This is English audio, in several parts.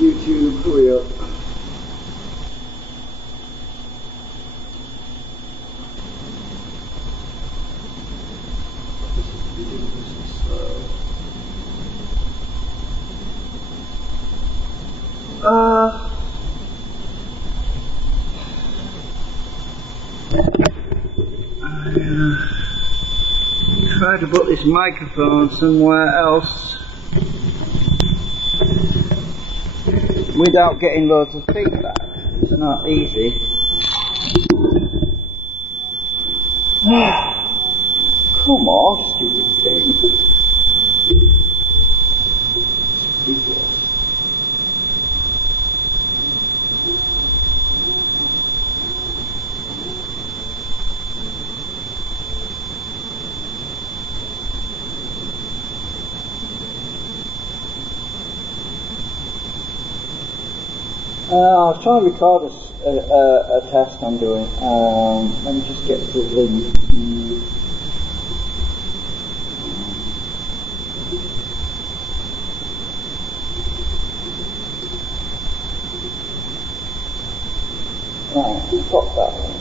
YouTube, hurry up. Try to put this microphone somewhere else without getting loads of feedback. It's not easy. Come on, stupid thing. It's ridiculous. I was trying to record a test I'm doing. Let me just get the link. Right, we've got that one.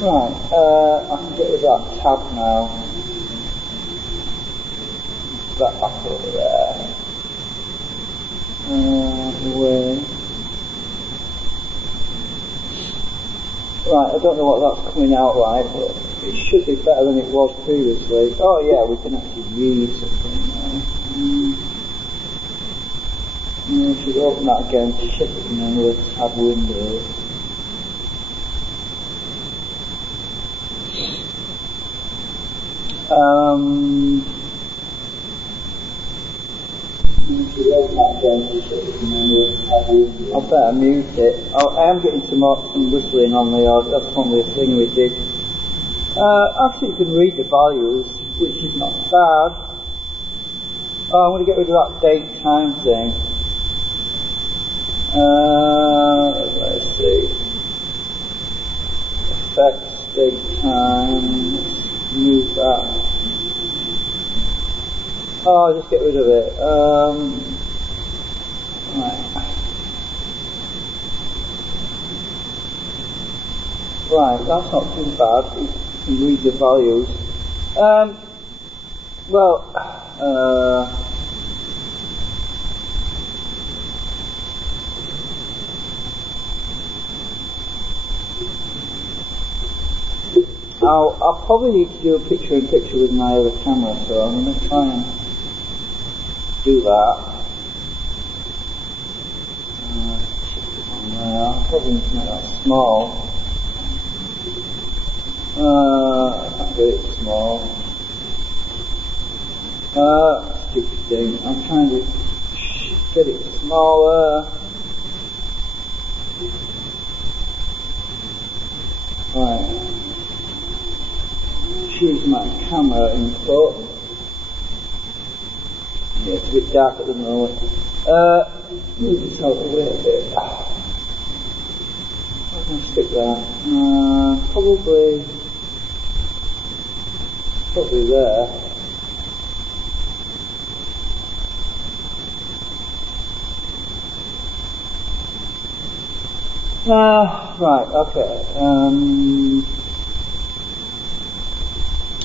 Right, I can get rid of that tab now. That up over there. Away. Right, I don't know what that's coming out like, but it should be better than it was previously. Oh yeah, we can actually read something now. We should open that again, shift it in another tab window. I better mute it. I am getting some whistling on the that's one of the thing we did. Actually you can read the values, which is not bad. Oh, I'm going to get rid of that date time thing. Let's see. Effects, date time. Let's move that. Oh, I'll just get rid of it. Right, that's not too bad. You can read the values. I'll probably need to do a picture-in-picture with my other camera, so I'm going to try and do that. I'll probably need to make that small. I can't get it small. Stupid thing. I'm trying to get it smaller. Right. Choose my camera input. Yeah, it's a bit dark at the moment. Move this out of the way a bit. I'm going to stick that. Probably there. Right, okay.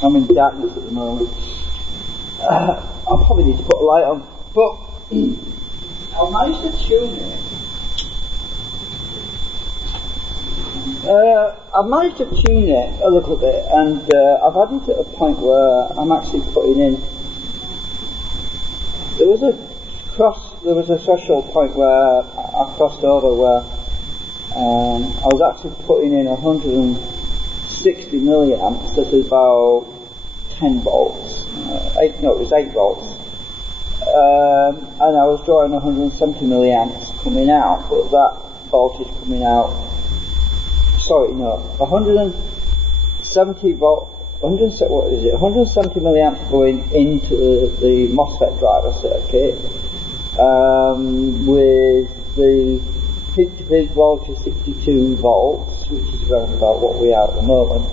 I'm in darkness at the moment. I'll probably need to put a light on, but I've managed to tune it. I've managed to tune it a little bit, and I've had it at a point where I'm actually putting in. There was a cross there was a threshold point where I crossed over where I was actually putting in 160 milliamps. This is about 10 volts. It was 8 volts. And I was drawing 170 milliamps coming out, but that voltage coming out, 170 volt, 170 milliamps going into the MOSFET driver circuit, with the peak to peak voltage 62 volts, which is around about what we are at the moment.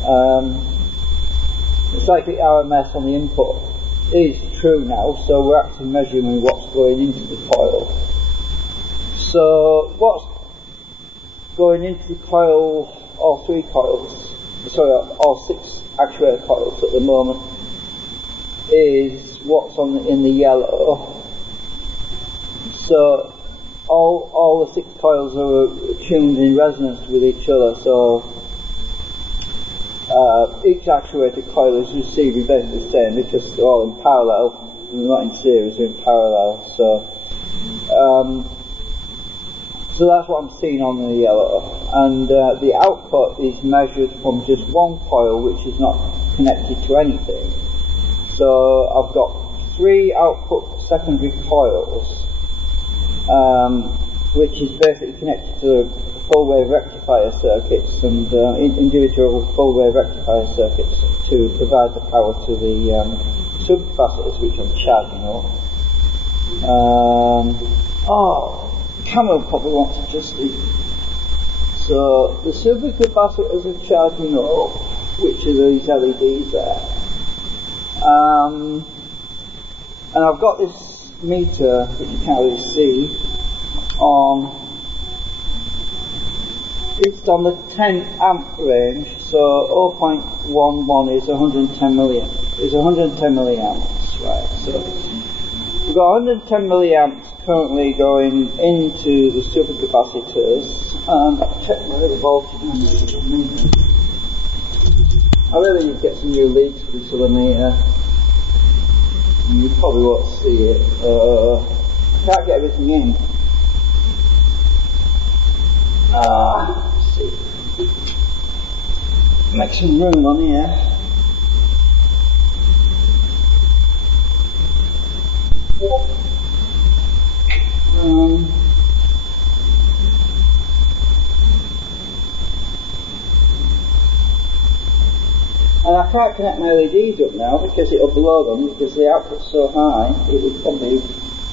It's like the RMS on the input is true now, so we're actually measuring what's going into the coil. So what's going into the coil, all 6 actuator coils at the moment, is what's in the yellow. So all the 6 coils are tuned in resonance with each other, so each actuated coil is receiving basically the same because they're all in parallel. They're not in series, they're in parallel. So that's what I'm seeing on the yellow. And the output is measured from just one coil, which is not connected to anything. So I've got 3 output secondary coils, which is basically connected to full wave rectifier circuits and individual full wave rectifier circuits to provide the power to the supercapacitors, which I'm charging up. Camera probably wants to just leave. So the supercapacitors are charging up, which are these LEDs there. And I've got this meter, which you can't really see, it's on the 10 amp range, so 0.11 is 110 milliamps. It's 110 milliamps, right? So we've got 110 milliamps currently going into the supercapacitors, and I'll check where the voltage is. I really need to get some new leads for this other meter. You probably won't see it. I can't get everything in. Let's see. Make some room on here. And I can't connect my LEDs up now because it'll blow them, because the output's so high it would probably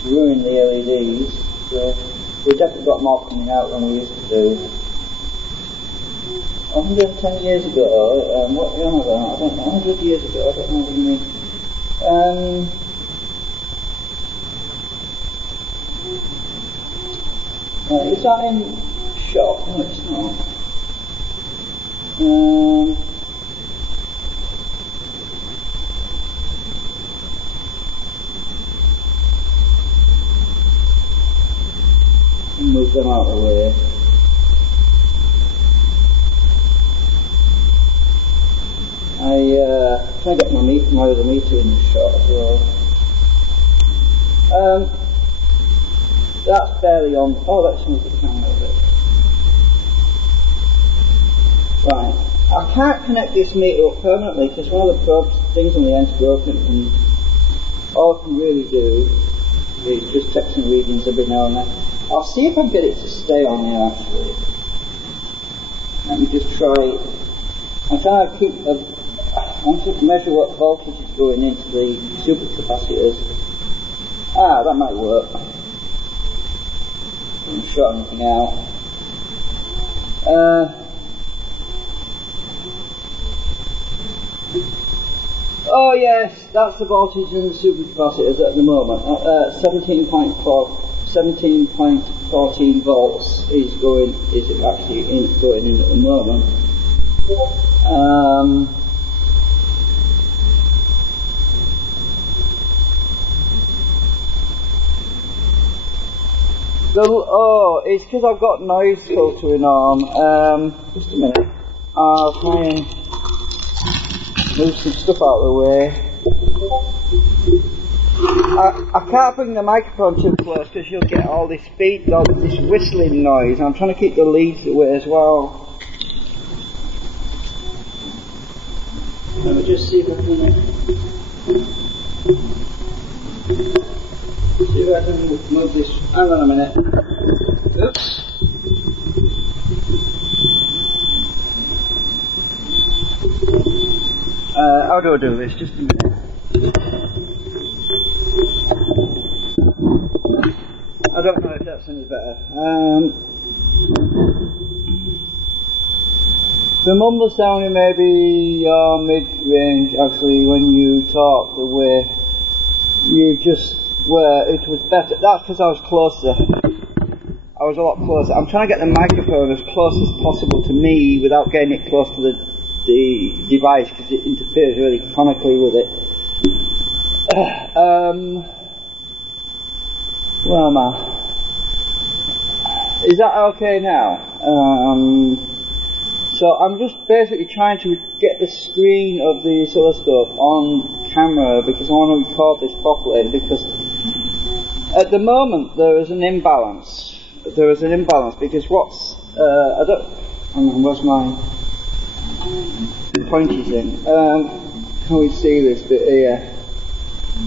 ruin the LEDs. So we've definitely got more coming out than we used to do. 110 years ago, what year was that? I don't know, 100 years ago, I don't know what you mean. Is that in shop? No, it's not. Move them out of the way. I try to get my other meter in the shot as well. That's barely on. Oh, let's move the camera a bit. Right. I can't connect this meter up permanently because one of the probes things on the end's broken, and all I can really do is just take some readings every now and then. I'll see if I can get it to stay on there actually. Let me just try it. I'm trying to I want to measure what voltage is going into the supercapacitors. That might work. I'm short anything out. Oh yes, that's the voltage in the supercapacitors at the moment. 17.14 volts is actually going in at the moment. It's because I've got noise filtering on. Just a minute. I'll try and move some stuff out of the way. I can't bring the microphone too close because you'll get all this beat, all this whistling noise. I'm trying to keep the leads away as well. Let me just see if I can move this. Hang on a minute. Oops. How do I do this? Just a minute. I don't know if that's any better. The mumble sounding maybe mid-range actually when you talk, the way you just were, it was better. That's because I was closer. I was a lot closer. I'm trying to get the microphone as close as possible to me without getting it close to the device because it interferes really chronically with it. Where am I? Is that okay now? So I'm just basically trying to get the screen of the oscilloscope on camera because I want to record this properly, because at the moment there is an imbalance. There is an imbalance because what's I don't. Hang on, where's my pointy thing? Can we see this bit here?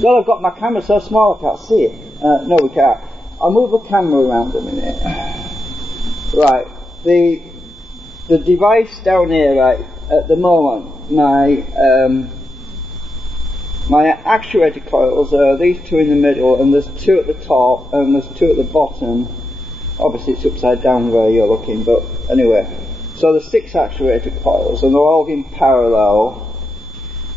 Well, I've got my camera so small I can't see it. No, we can't. I'll move the camera around a minute. Right, the device down here, right, at the moment, my actuator coils are these two in the middle, and there's two at the top, and there's two at the bottom. Obviously it's upside down where you're looking, but anyway. So there's 6 actuator coils, and they're all in parallel.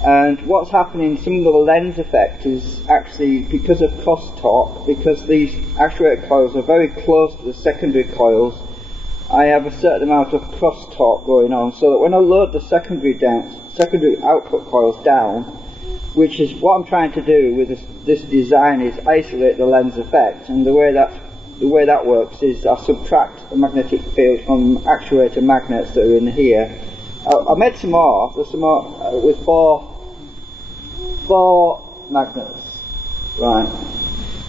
And what's happening, some of the lens effect is actually because of crosstalk, because these actuator coils are very close to the secondary coils. I have a certain amount of crosstalk going on, so that when I load the secondary output coils down, which is what I'm trying to do with this design, is isolate the lens effect. And the way that works is I subtract the magnetic field from actuator magnets that are in here. I made some more. There's some more with four magnets, right?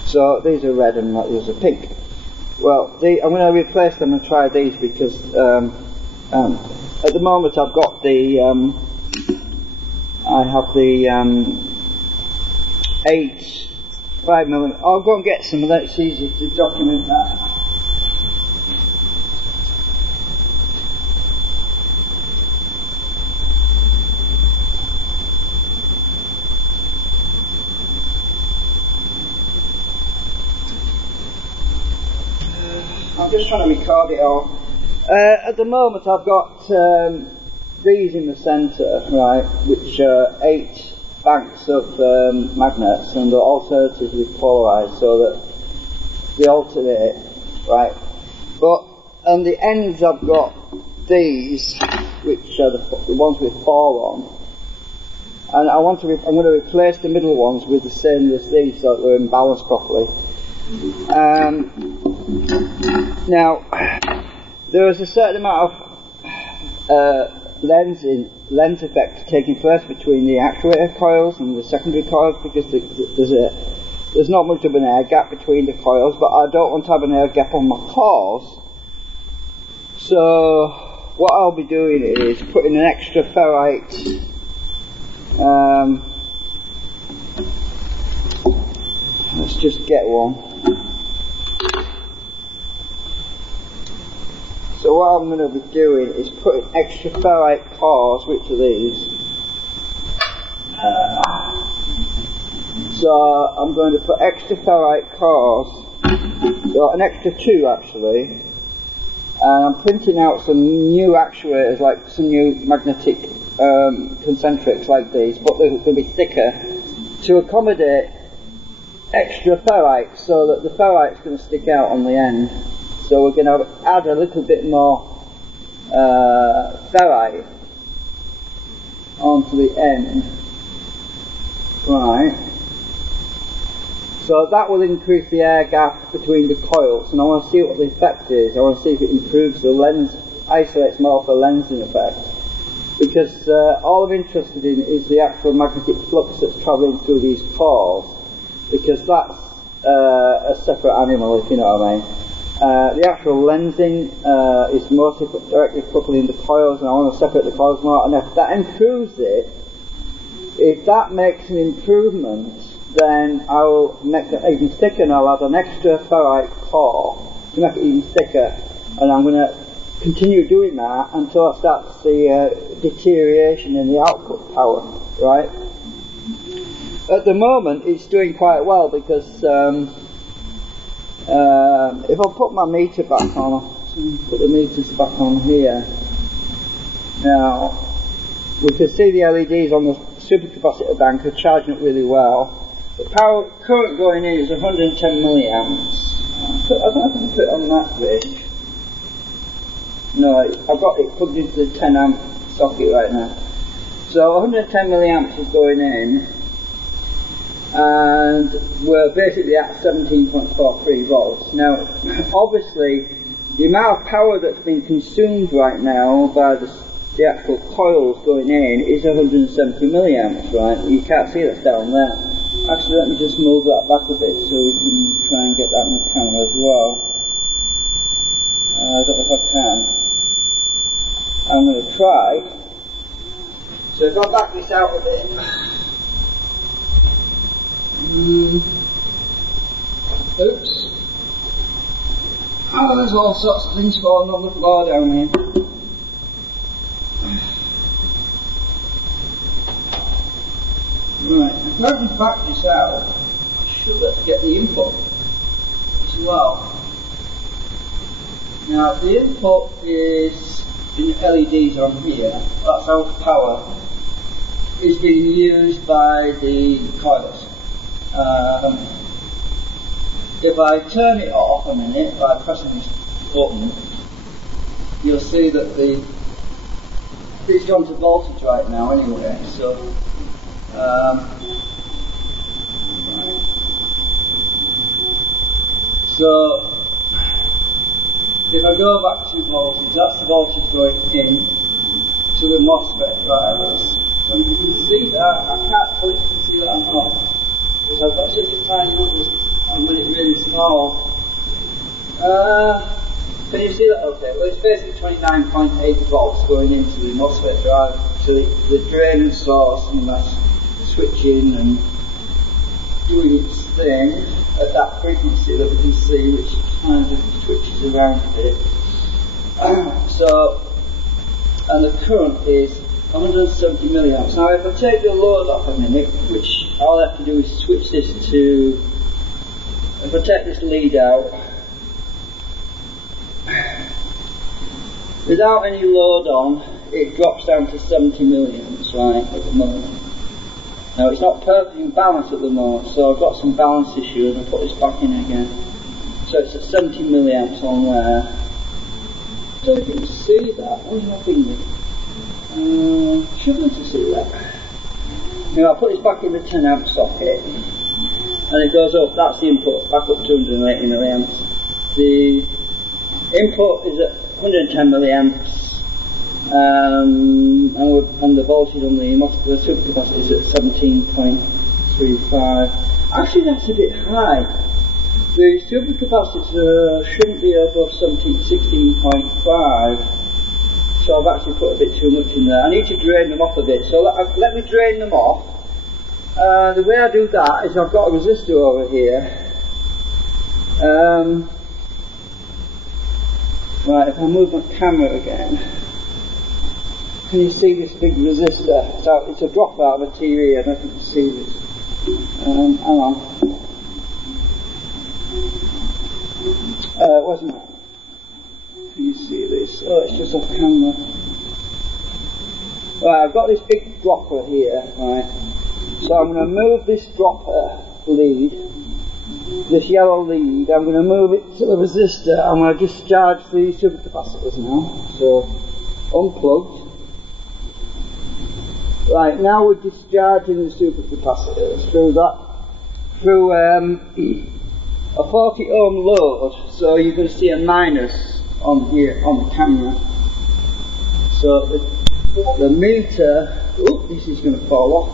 So these are red and these are pink. Well, I'm going to replace them and try these because at the moment I've got the I have the 5mm. I'll go and get some of that. It's easy to document that. I'm just trying to record it all. At the moment I've got these in the centre, right, which are 8 banks of magnets, and they're alternatively polarised so that they alternate, right. But on the ends I've got these, which are the ones with 4 on, and I'm going to replace the middle ones with the same as these so that they're in balance properly. Now, there is a certain amount of lens effect taking place between the actuator coils and the secondary coils, because there's not much of an air gap between the coils, but I don't want to have an air gap on my cores. So what I'll be doing is putting an extra ferrite let's just get one. So what I'm going to be doing is putting extra ferrite cores, which are these. So I'm going to put extra ferrite cores, so an extra 2 actually, and I'm printing out some new actuators, like some new magnetic concentrics like these, but they're going to be thicker to accommodate extra ferrite, so that the ferrite's going to stick out on the end. So we're going to add a little bit more ferrite onto the end, right? So that will increase the air gap between the coils, and I want to see what the effect is. I want to see if it improves the lens, isolates more of the lensing effect. Because all I'm interested in is the actual magnetic flux that's travelling through these cores. because that's a separate animal, if you know what I mean. The actual lensing is mostly directly coupling the coils, and I want to separate the coils more, and if that improves it, if that makes an improvement, then I'll make it even thicker, and I'll add an extra ferrite core to make it even thicker, and I'm going to continue doing that until I start to see deterioration in the output power, right? At the moment it's doing quite well because if I put my meter back on, put the meters back on here, now we can see the LEDs on the supercapacitor bank are charging it really well. The power current going in is 110 milliamps. I don't know if I can put it on that range. No, I've got it plugged into the 10 amp socket right now. So 110 milliamps is going in, and we're basically at 17.43 volts. Now, obviously, the amount of power that's been consumed right now by the actual coils going in is 170 milliamps, right? You can't see that's down there. Actually, let me just move that back a bit so we can try and get that in the camera as well. I don't know if I can. I'm going to try. So if I back this out a bit. Oops. Oh, there's all sorts of things falling on the floor down here. Right, if I can back this out, I should be able to get the input as well. Now, the input is in the LEDs on here. That's how the power is being used by the coils. If I turn it off a minute by pressing this button, you'll see that it's gone to voltage right now anyway. So, if I go back to voltage, that's the voltage going in to the MOSFET drivers. And you can see that, I can't tell if you can see that or not, because I've got such a tiny numbers and when it's really small. Can you see that okay? Well, it's basically 29.8 volts going into the MOSFET drive to the drain and source, and that's switching and doing its thing at that frequency that we can see, which kind of twitches around a bit. And the current is 170 milliamps. Now, if I take the load off a minute, which all I have to do is switch this to, if I take this lead out, without any load on, it drops down to 70 milliamps, right, at the moment. Now, it's not perfectly in balance at the moment, so I've got some balance issues, and I put this back in again. So it's at 70 milliamps on there. I don't know if you can see that. Where's my finger? Should be able to see that. Now, I put this back in the 10 amp socket, and it goes up. That's the input, back up 280 milliamps. The input is at 110 milliamps. And the voltage on the supercapacitor is at 17.35. Actually, that's a bit high. The supercapacitor shouldn't be above 16.5. So I've actually put a bit too much in there. I need to drain them off a bit. So let me drain them off. The way I do that is I've got a resistor over here. Right, if I move my camera again. Can you see this big resistor? So it's a drop out of a TV, I don't know if you can see this. Hang on. Where's my... Can you see this? Oh, it's just off camera. Right, I've got this big dropper here, right. So I'm going to move this dropper lead, this yellow lead, I'm going to move it to the resistor. I'm going to discharge the supercapacitors now. So, unplugged. Right, now we're discharging the supercapacitors through a 40 ohm load, so you can see a minus on here on the camera. So the meter, this is going to fall off.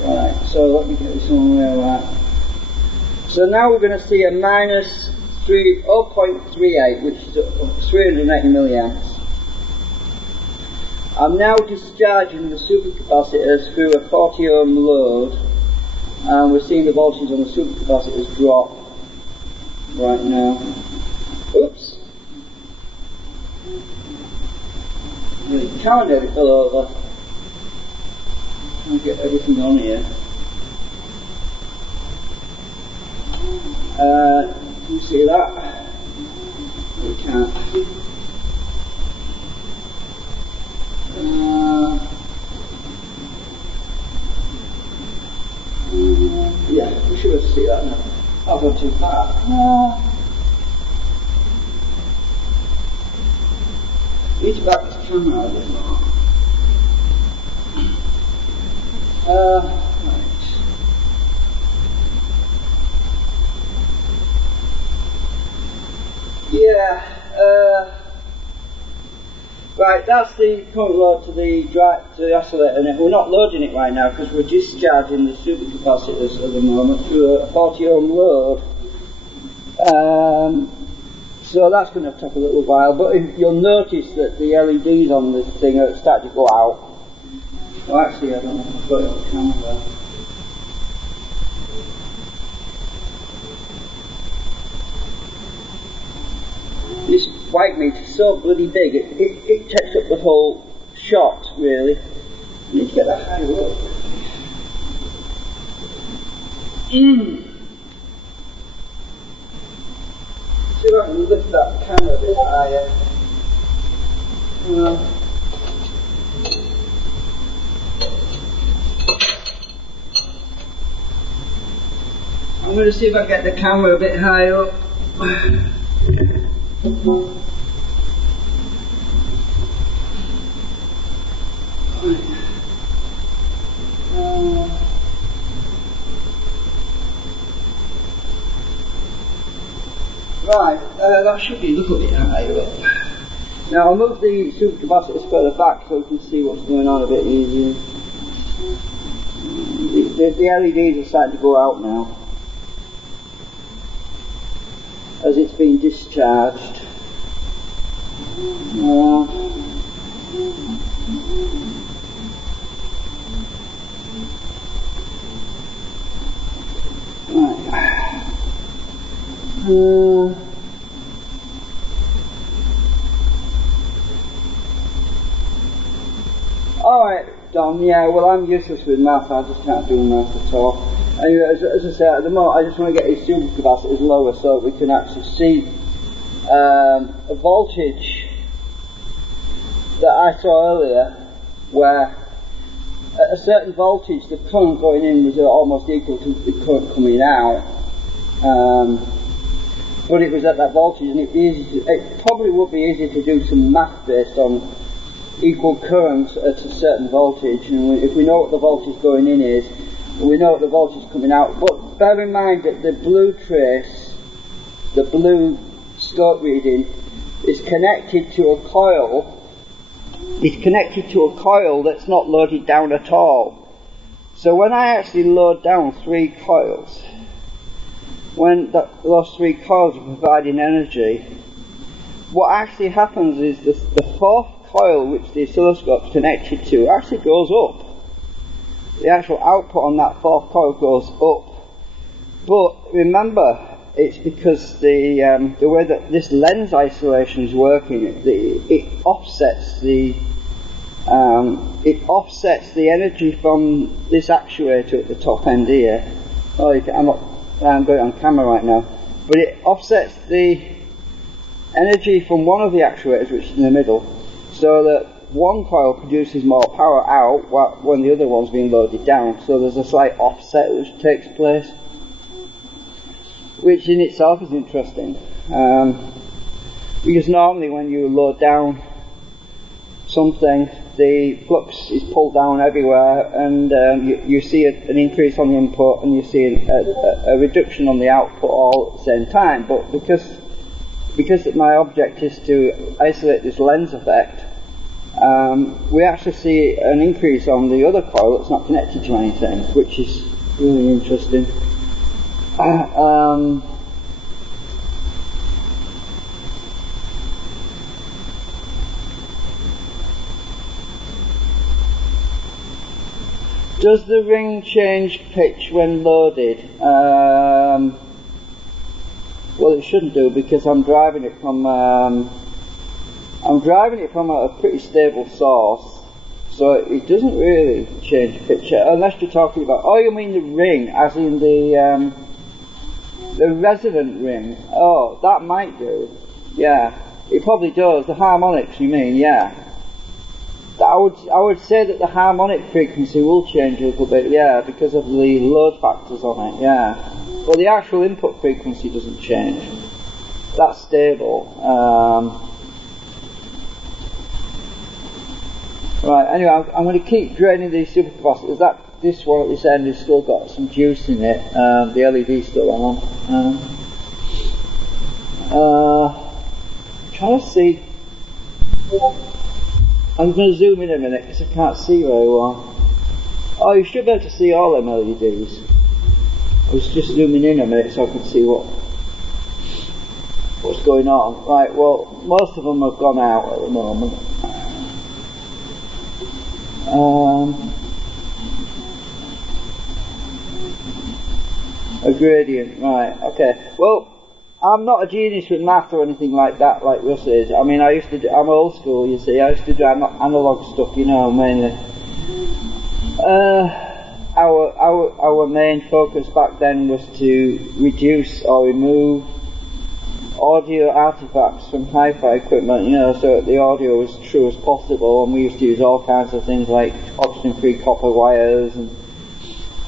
Right, so let me get this one where we're at. So now we're going to see a minus 0.38, which is 380 milliamps. I'm now discharging the supercapacitors through a 40 ohm load, and we're seeing the voltage on the supercapacitors drop right now. Oops! The camera nearly fell over. I'll get everything on here. Can you see that? We can't. Yeah, we should have seen that now. I've gone too far. Need to back this camera a bit more. Right. Yeah, right, that's the current load to the oscillator, and we're not loading it right now because we're discharging the supercapacitors at the moment through a 40 ohm load. So that's going to take a little while, but you'll notice that the LEDs on this thing are starting to go out. Oh, actually, I don't know if I've got it on camera. This white meter is so bloody big, it takes up the whole shot, really. I need to get that higher up. See if I can lift that camera a bit higher. I'm going to see if I can get the camera a bit higher up. Right, that should be a little bit higher up. Now I'll move the supercapacitors further back so we can see what's going on a bit easier. The LEDs are starting to go out now as it's being discharged. Alright, Don, yeah, well I'm useless with math, I just can't do math at all. Anyway, as I say, at the moment I just want to get these supercapacitors lower so that we can actually see a voltage that I saw earlier, where at a certain voltage the current going in was almost equal to the current coming out. But it was at that voltage, and it probably would be easy to do some math based on equal currents at a certain voltage, and if we know what the voltage going in is, we know what the voltage coming out. But bear in mind that the blue trace, the blue scope reading, is connected to a coil. It's connected to a coil that's not loaded down at all. So when I actually load down 3 coils, when those 3 coils are providing energy, what actually happens is the 4th coil which the oscilloscope is connected to actually goes up. The actual output on that 4th coil goes up. But remember, it's because the way that this lens isolation is working, it offsets the energy from this actuator at the top end here. Oh, I'm going on camera right now, but it offsets the energy from one of the actuators, which is in the middle, so that one coil produces more power out when the other one's being loaded down. So there's a slight offset which takes place, which in itself is interesting, because normally when you load down something, the flux is pulled down everywhere, and you see an increase on the input and you see a reduction on the output all at the same time. But because my object is to isolate this lens effect, we actually see an increase on the other coil that's not connected to anything, which is really interesting. Does the ring change pitch when loaded? Well, it shouldn't do, because I'm driving it from a pretty stable source, so it doesn't really change pitch, unless you're talking about, oh, you mean the ring, as in the resonant ring. Oh, that might do. Yeah, it probably does. The harmonics, you mean? Yeah. I would say that the harmonic frequency will change a little bit, yeah, because of the load factors on it, yeah. But the actual input frequency doesn't change. That's stable. Right, anyway, I'm going to keep draining these supercapacitors. This one at this end has still got some juice in it. The LED's still on. Trying to see. I'm going to zoom in a minute because I can't see very well. Oh, you should be able to see all them LEDs. I was just zooming in a minute so I could see what's going on. Right, well, most of them have gone out at the moment. A gradient, right, okay. Well, I'm not a genius with math or anything like that, like Russ is. I mean, I'm old school, you see. I used to do analog stuff, you know, mainly. Our main focus back then was to reduce or remove audio artifacts from hi-fi equipment, you know, so the audio was true as possible, and we used to use all kinds of things like oxygen-free copper wires and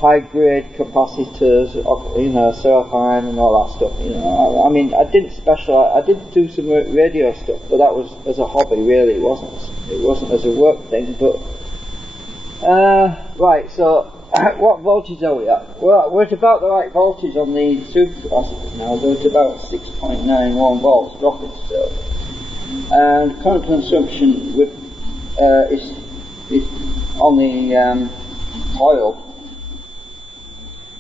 high-grade capacitors, you know, seraphine and all that stuff, you know. I mean, I didn't specialize. I did do some radio stuff, but that was as a hobby, really. It wasn't as a work thing, but right, so what voltage are we at? Well, we're at about the right voltage on the supercapacitor now. We're at about 6.91 volts, dropping still. And current consumption is on the coil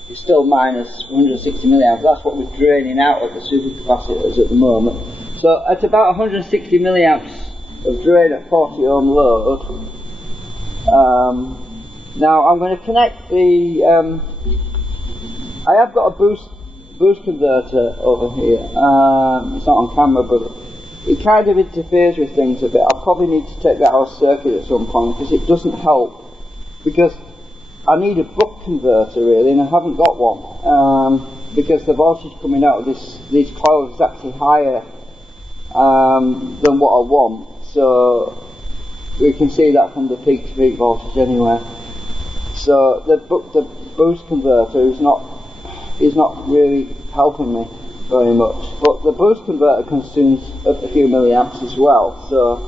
is still minus 160 milliamps. That's what we're draining out of the supercapacitors at the moment. So at about 160 milliamps of drain at 40 ohm load, now I'm going to connect the, I have got a boost converter over here. It's not on camera, but it kind of interferes with things a bit. I probably need to take that out of circuit at some point, because it doesn't help, because I need a buck converter really, and I haven't got one, because the voltage coming out of these coils is actually higher than what I want. So we can see that from the peak to peak voltage anyway. So the boost converter is not really helping me very much. But the boost converter consumes a few milliamps as well. So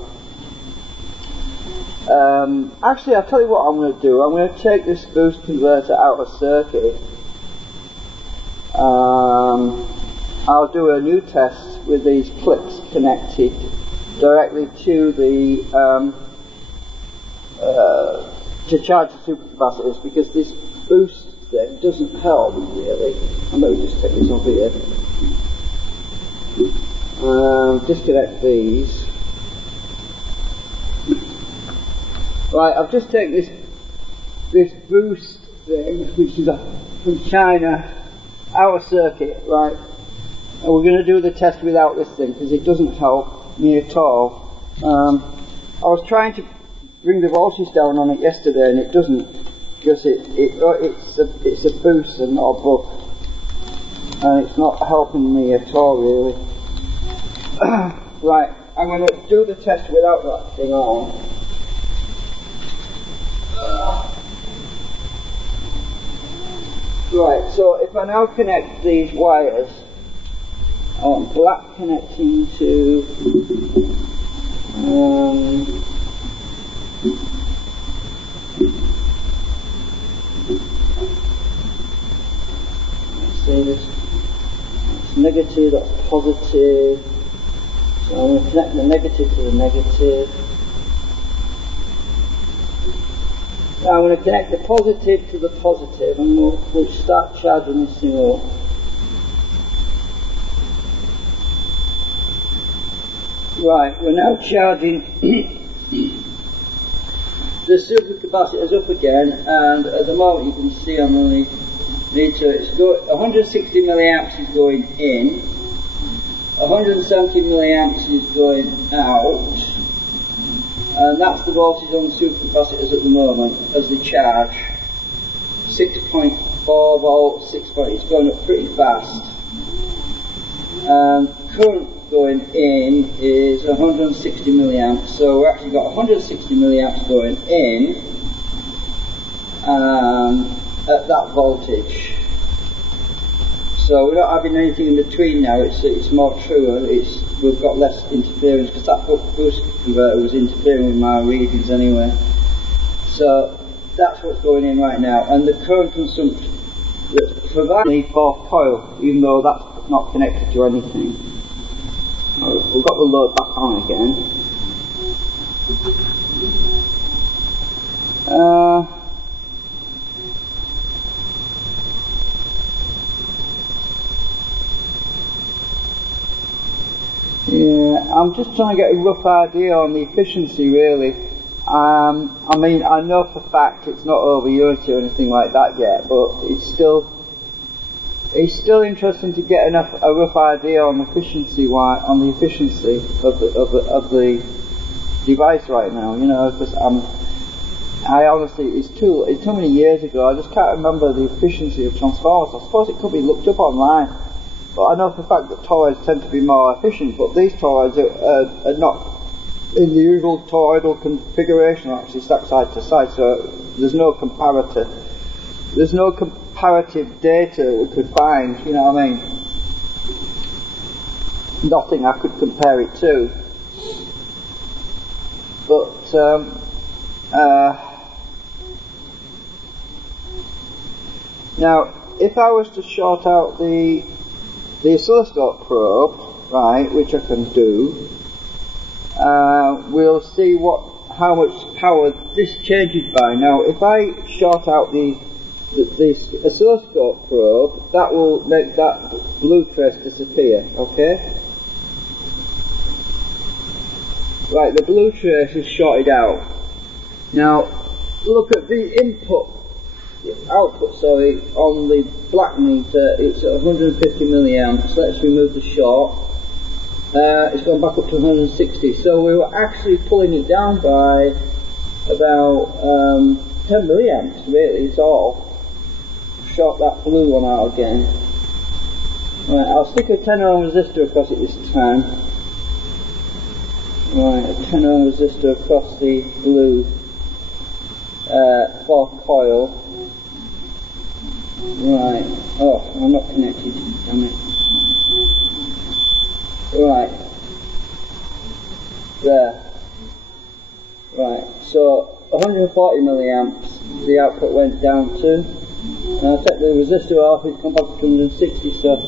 actually, I'll tell you what I'm going to do. I'm going to take this boost converter out of circuit. I'll do a new test with these clips connected directly to the to charge the supercapacitors, because this boost thing doesn't help really. I'm going to just take this off here. Disconnect these. Right, I've just taken this boost thing, which is from China, out of circuit, right, and we're going to do the test without this thing, because it doesn't help me at all. I was trying to bring the voltage down on it yesterday, and it doesn't, because it's a boost and not a buck, and it's not helping me at all really. Right, I'm going to do the test without that thing on. Right, so if I now connect these wires, I want black connecting to let's say this, that's negative, that's positive. So I'm going to connect the negative to the negative. Now I'm going to connect the positive to the positive, and we'll start charging this thing up. Right, we're now charging the supercapacitors up again, and at the moment you can see on the meter it's 160 milliamps is going in, 170 milliamps is going out, and that's the voltage on the supercapacitors at the moment as they charge. 6.4 volts, it's going up pretty fast. And current going in is 160 milliamps, so we've actually got 160 milliamps going in at that voltage. So we're not having anything in between now, it's more true, we've got less interference, because that boost converter was interfering with my readings anyway. So that's what's going in right now, and the current consumption that's provided for coil, even though that's not connected to anything. We've got the load back on again. Yeah, I'm just trying to get a rough idea on the efficiency, really. I mean, I know for a fact it's not over unity or anything like that yet, but it's still interesting to get a rough idea on the efficiency of the device right now. You know, because I honestly, it's too many years ago. I just can't remember the efficiency of transformers. I suppose it could be looked up online, but I know for a fact that toroids tend to be more efficient. But these toroids are not in the usual toroidal configuration. They're actually stacked side to side, so there's no comparative data we could find, you know what I mean? Nothing I could compare it to. But, now, if I was to short out the oscilloscope probe, right, which I can do, we'll see how much power this changes by. Now, if I short out this oscilloscope probe, that will make that blue trace disappear, okay? Right, the blue trace is shorted out. Now, look at the output, on the black meter, it's at 150 milliamps. Let's remove the short. It's gone back up to 160, so we were actually pulling it down by about 10 milliamps, really, it's all. Short that blue one out again. Right, I'll stick a 10 ohm resistor across it this time. Right, a 10 ohm resistor across the blue for coil. Right, oh, I'm not connected, damn it. Right, there. Right, so 140 milliamps the output went down to. Now I'll take the resistor off, it's come back to 160, so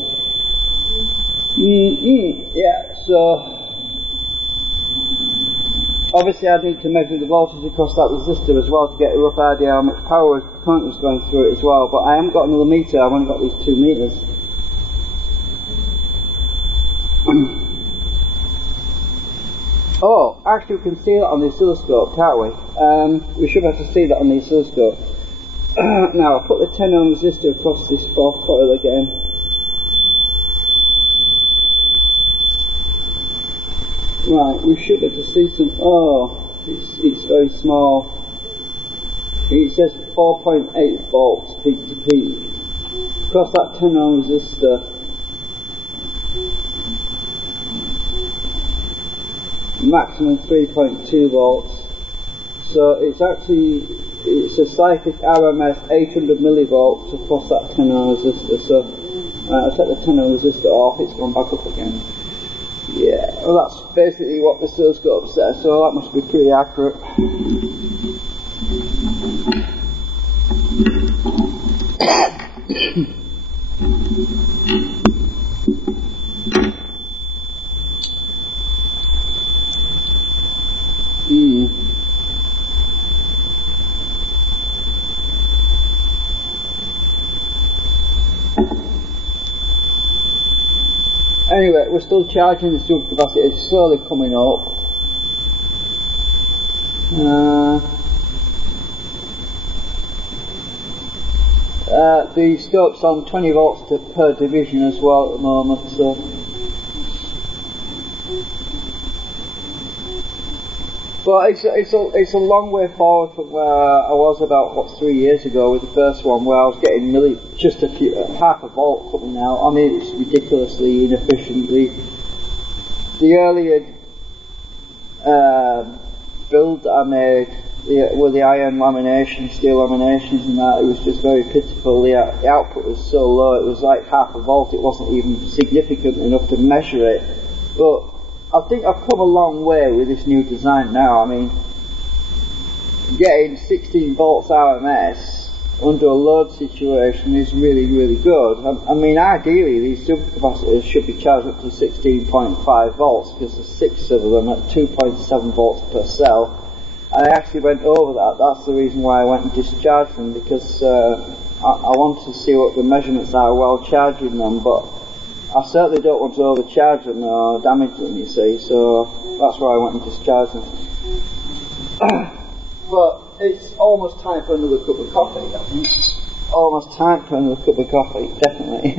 yeah, so obviously I need to measure the voltage across that resistor as well to get a rough idea how much power current is going through it as well, but I haven't got another meter, I've only got these 2 meters. Oh, actually we can see that on the oscilloscope, can't we? We should have to see that on the oscilloscope. Now I'll put the 10 ohm resistor across this fourth coil again. Right, we should have to see some, it's very small. It says 4.8 volts peak to peak. Across that 10 ohm resistor. Maximum 3.2 volts. So it's a cyclic RMS 800 millivolts across that 10 ohm resistor. So I'll take the 10 ohm resistor off, it's gone back up again. Yeah, well that's basically what the oscilloscope says, so that must be pretty accurate. still charging the supercapacitor. It's slowly coming up. The scope's on 20 volts per division as well at the moment, so but it's a long way forward from where I was about 3 years ago with the first one, where I was getting just half a volt coming out. I mean, it's ridiculously inefficient. The earlier build that I made with the iron lamination, steel laminations and that, it was just very pitiful. The output was so low, it was like half a volt. It wasn't even significant enough to measure it. But I think I've come a long way with this new design now. I mean, getting 16 volts RMS under a load situation is really, really good. I mean, ideally these supercapacitors should be charged up to 16.5 volts, because there's 6 of them at 2.7 volts per cell. I actually went over that. That's the reason why I went and discharged them, because I wanted to see what the measurements are while charging them, but I certainly don't want to overcharge them or damage them, you see, so that's why I went and discharged them. But it's almost time for another cup of coffee, I think. Almost time for another cup of coffee, definitely.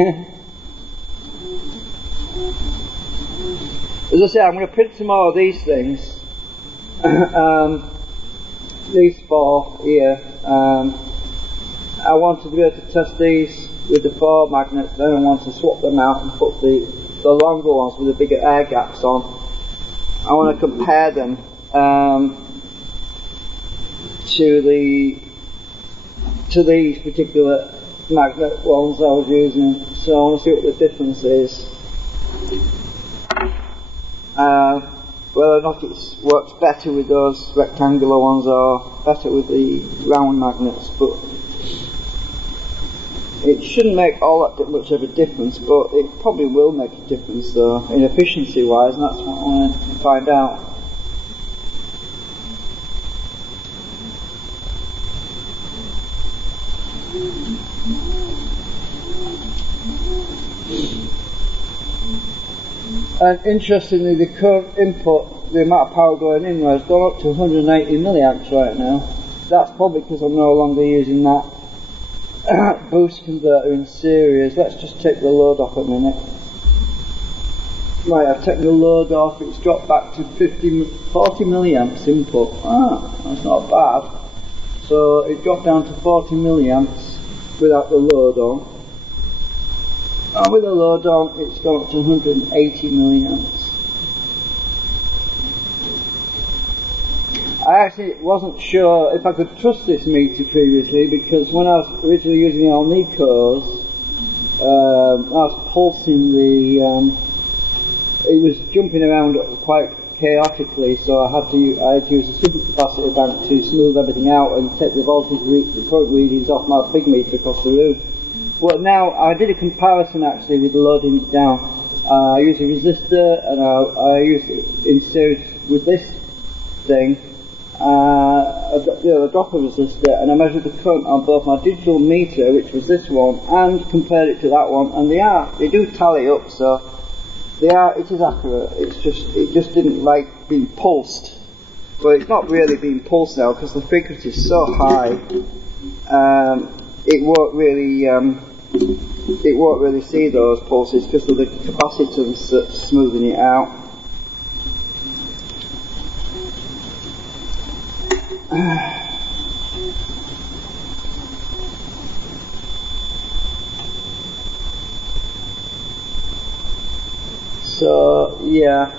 As I say, I'm going to print some more of these things. These 4 here. I wanted to be able to test these with the 4 magnets, then I want to swap them out and put the longer ones with the bigger air gaps on. I want to compare them to these particular magnet ones I was using, so I want to see what the difference is. Whether or not it works better with those rectangular ones or better with the round magnets, but it shouldn't make all that much of a difference, but it probably will make a difference though, in efficiency wise, and that's what I want to find out. And interestingly, the current input, the amount of power going in there, has gone up to 180 milliamps right now. That's probably because I'm no longer using that boost converter in series. Let's just take the load off a minute. Right, I've taken the load off. It's dropped back to 40 milliamps input. That's not bad. So it dropped down to 40 milliamps without the load on. And with the load on, it's gone up to 180 milliamps. I actually wasn't sure if I could trust this meter previously, because when I was originally using it on the coils, I was pulsing it was jumping around quite chaotically, so I had to use a supercapacitor bank to smooth everything out and take the the current readings off my big meter across the room. Well, now I did a comparison actually with loading it down. I used a resistor, and I used it in series with this thing. I've got the dropper resistor, and I measured the current on both my digital meter, which was this one, and compared it to that one, and they do tally up, so it is accurate. It just didn't like being pulsed, but it's not really being pulsed now because the frequency is so high. It won't really see those pulses because of the capacitance that's smoothing it out. So yeah,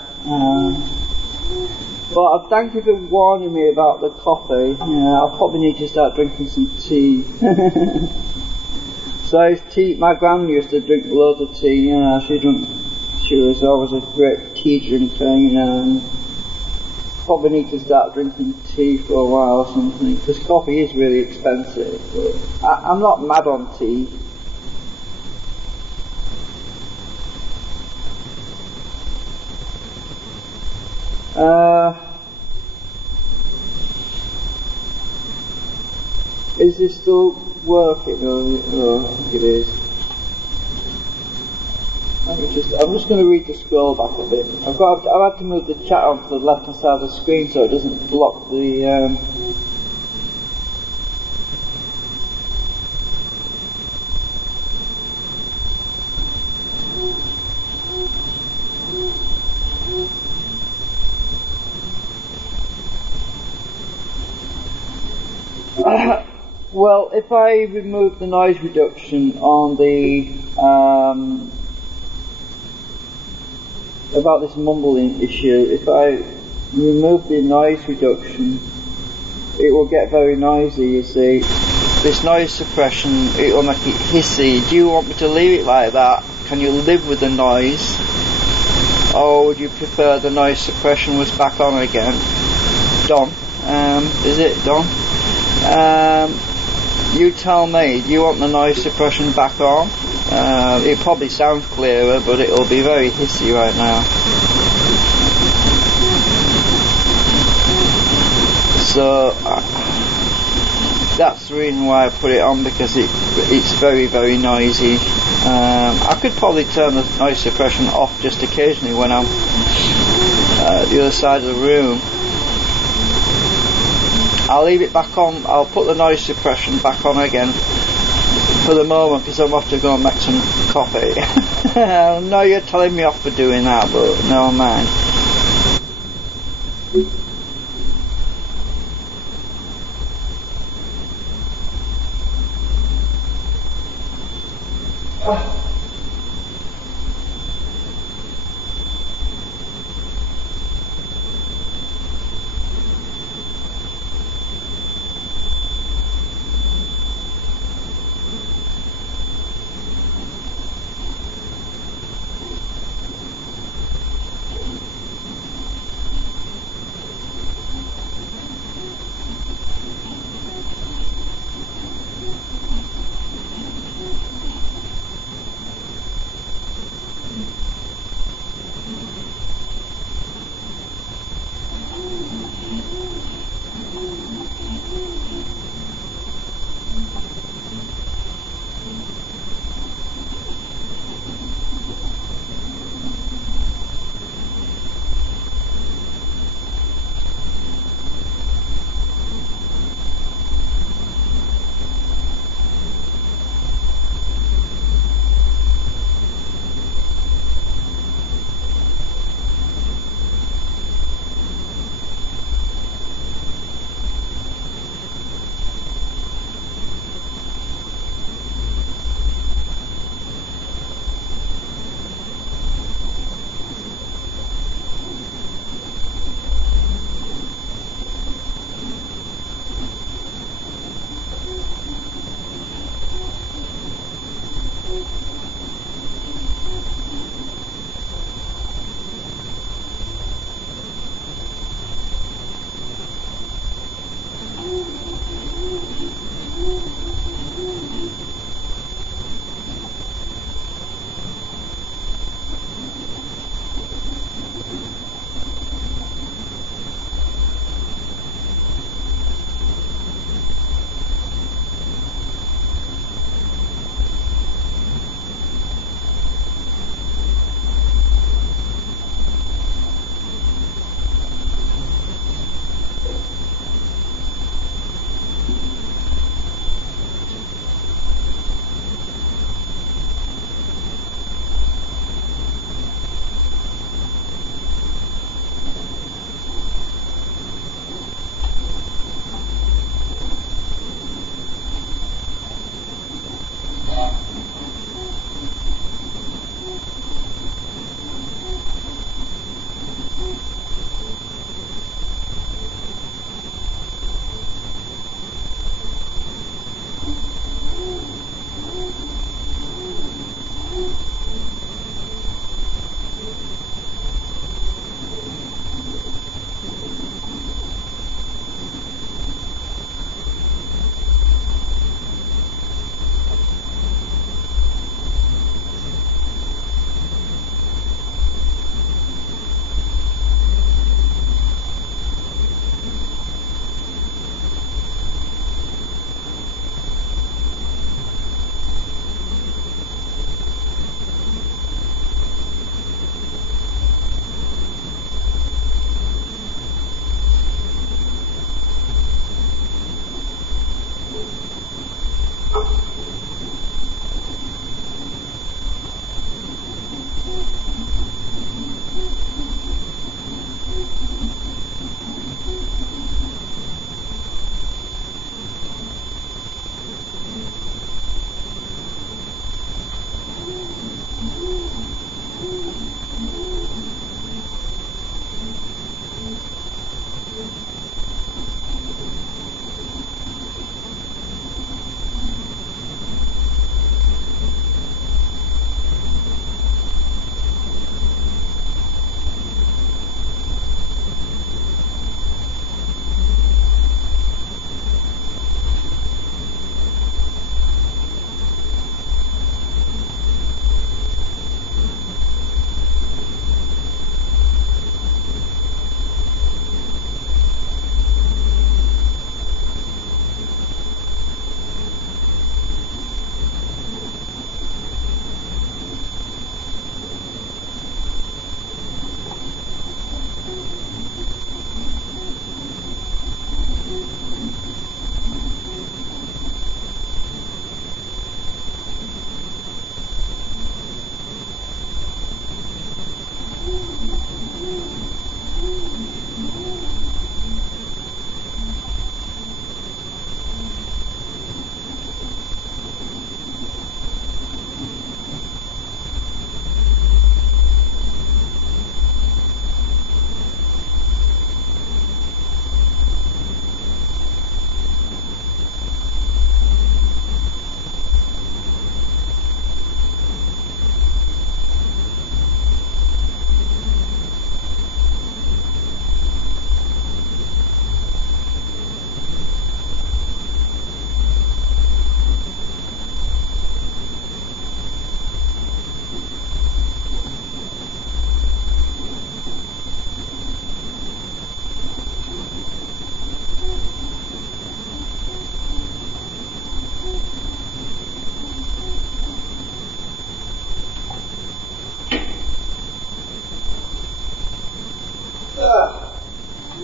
but I thank you for warning me about the coffee. Yeah, I'll probably need to start drinking some tea. So it's tea. My gran used to drink loads of tea. She was always a great tea drinker, and probably need to start drinking tea for a while or something, because coffee is really expensive. But I'm not mad on tea. Is this still working? Oh, I think it is. I'm just going to read the scroll back a bit. I've had to move the chat onto the left hand side of the screen so it doesn't block the. Well, if I remove the noise reduction on the about this mumbling issue, if I remove the noise reduction, it will get very noisy, you see. This noise suppression, it will make it hissy. Do you want me to leave it like that? Can you live with the noise? Or would you prefer the noise suppression was back on again? Don? Is it Don? You tell me, do you want the noise suppression back on? It probably sounds clearer, but it'll be very hissy right now. So that's the reason why I put it on, because it's very, very noisy. I could probably turn the noise suppression off just occasionally when I'm the other side of the room. I'll leave it back on. I'll put the noise suppression back on again for the moment, because I'm off to go and make some coffee. I know you're telling me off for doing that, but never mind.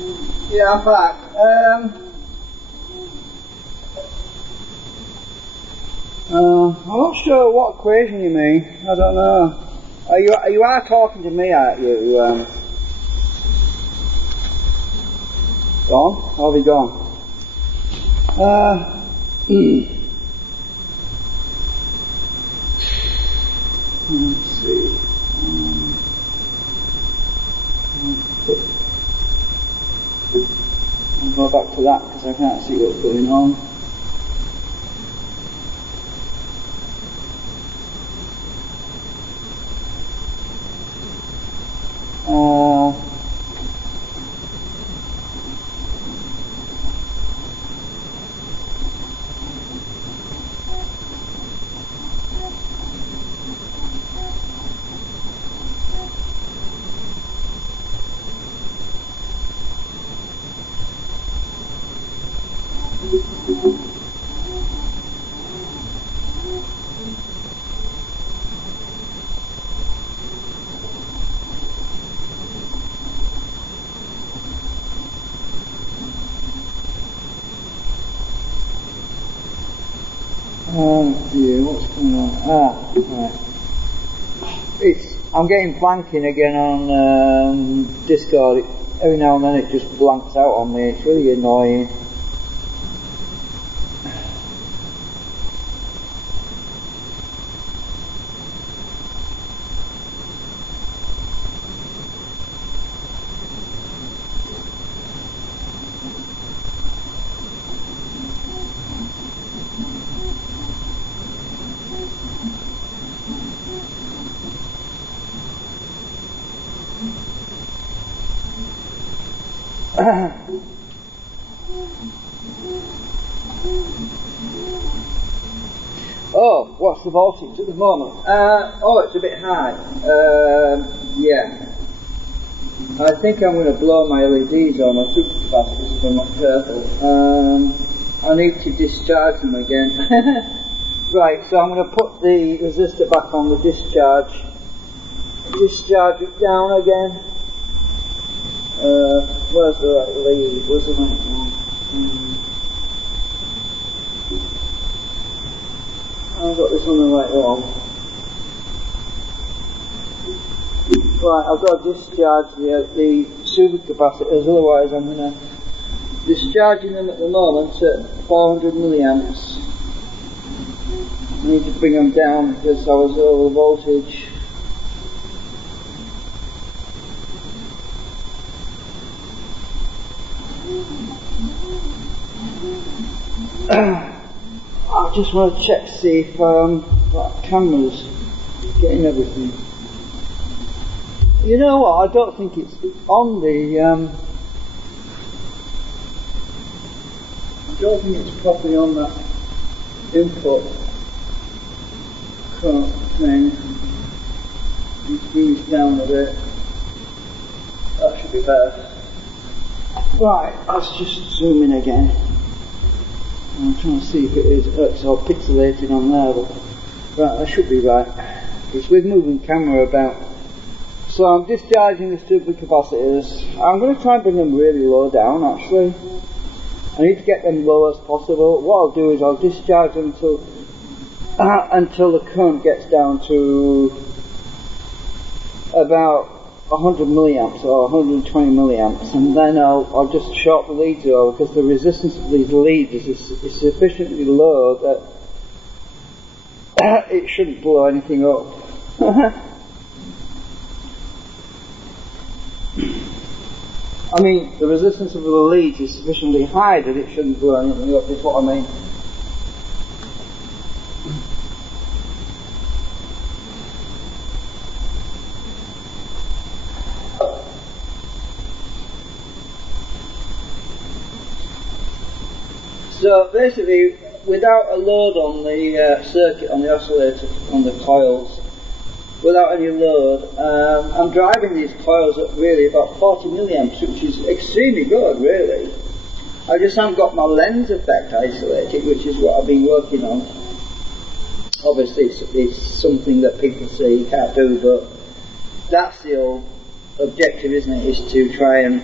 Yeah, I'm back. I'm not sure what equation you mean. I don't know. You are talking to me, aren't you? Gone? Or have you gone? Let's see. I'll go back to that because I can't see what's going on. What's going on? Right. I'm getting blanking again on Discord. Every now and then it just blanks out on me. It's really annoying. Oh, what's the voltage at the moment? It's a bit high. Yeah. I think I'm going to blow my LEDs on my supercapacitors if I'm not careful. I need to discharge them again. Right, so I'm going to put the resistor back on the discharge it down again. Where's the right lead? Where's the right one? I've got this on the right one. Right, I've got to discharge the supercapacitors, otherwise I'm going to discharging them at the moment at 400 milliamps. I need to bring them down because I was over voltage. I just want to check to see if that camera's getting everything. You know what? I don't think it's on the. I don't think it's properly on that input thing. Bring this down a bit. That should be better. Right, let's just zoom in again. I'm trying to see if it is. It's all pixelated on there, but right, that should be right. It's with moving camera about. So I'm discharging the supercapacitors. I'm going to try and bring them really low down actually. I need to get them low as possible. What I'll do is I'll discharge them until the current gets down to about 100 milliamps or 120 milliamps, and then I'll just short the leads over because the resistance of these leads is sufficiently low that it shouldn't blow anything up. I mean, the resistance of the leads is sufficiently high that it shouldn't blow anything up, is what I mean. So basically, without a load on the circuit, on the oscillator, on the coils, without any load, I'm driving these coils at really about 40 milliamps, which is extremely good, really. I just haven't got my lens effect isolated, which is what I've been working on. Obviously, it's something that people say you can't do, but that's the old objective, isn't it? Is to try and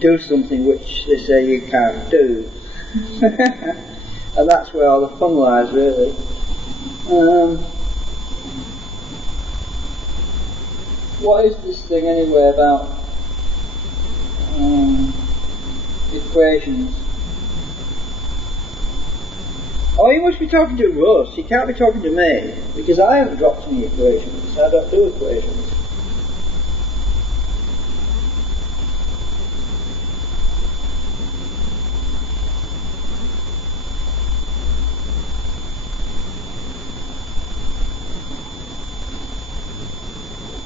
do something which they say you can't do. And that's where all the fun lies, really. What is this thing anyway about equations? Oh, you must be talking to Russ. You can't be talking to me, because I haven't dropped any equations. I don't do equations.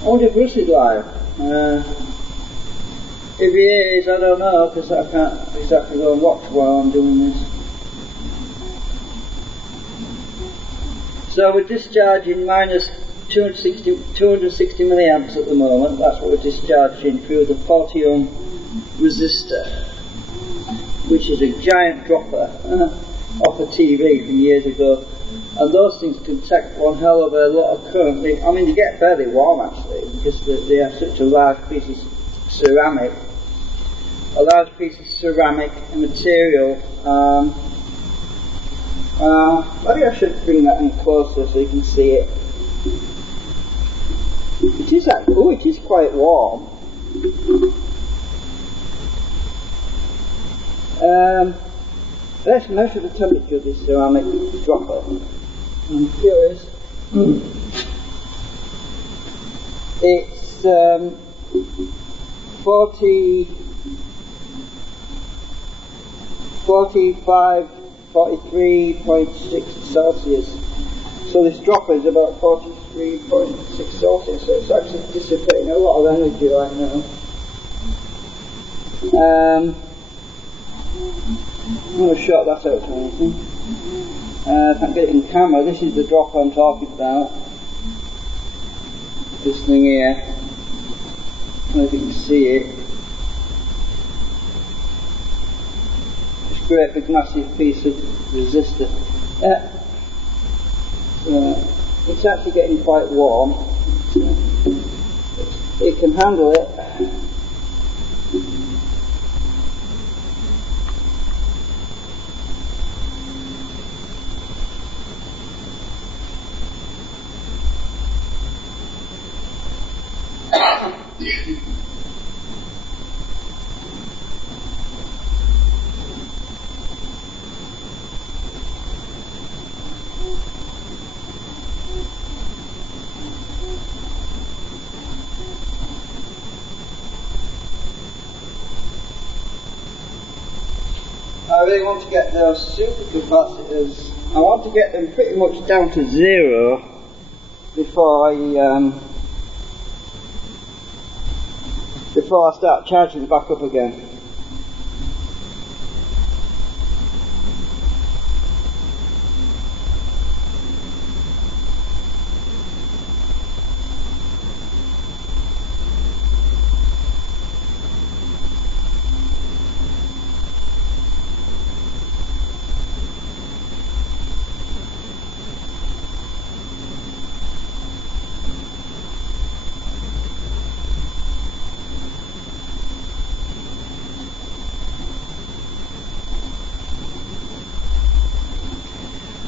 I wonder if Russ is live. If he is, I don't know, because I can't exactly go and watch while I'm doing this. So we're discharging minus 260 milliamps at the moment. That's what we're discharging through the 40 ohm resistor, which is a giant dropper off a TV from years ago. And those things can take one hell of a lot of current. I mean, they get fairly warm actually, because they have such a large piece of ceramic. A large piece of ceramic material. Maybe I should bring that in closer so you can see it. It is it is quite warm. Let's measure the temperature of this ceramic dropper. I'm curious. It's 43.6 Celsius. So this dropper is about 43.6 Celsius, so it's actually dissipating a lot of energy right now. I'm going to shut that out for anything. If I can get it in camera, this is the dropper I'm talking about. This thing here. I don't know if you can see it. This great big massive piece of resistor. It's actually getting quite warm. It can handle it. I really want to get those supercapacitors. I want to get them pretty much down to zero before I start charging back up again.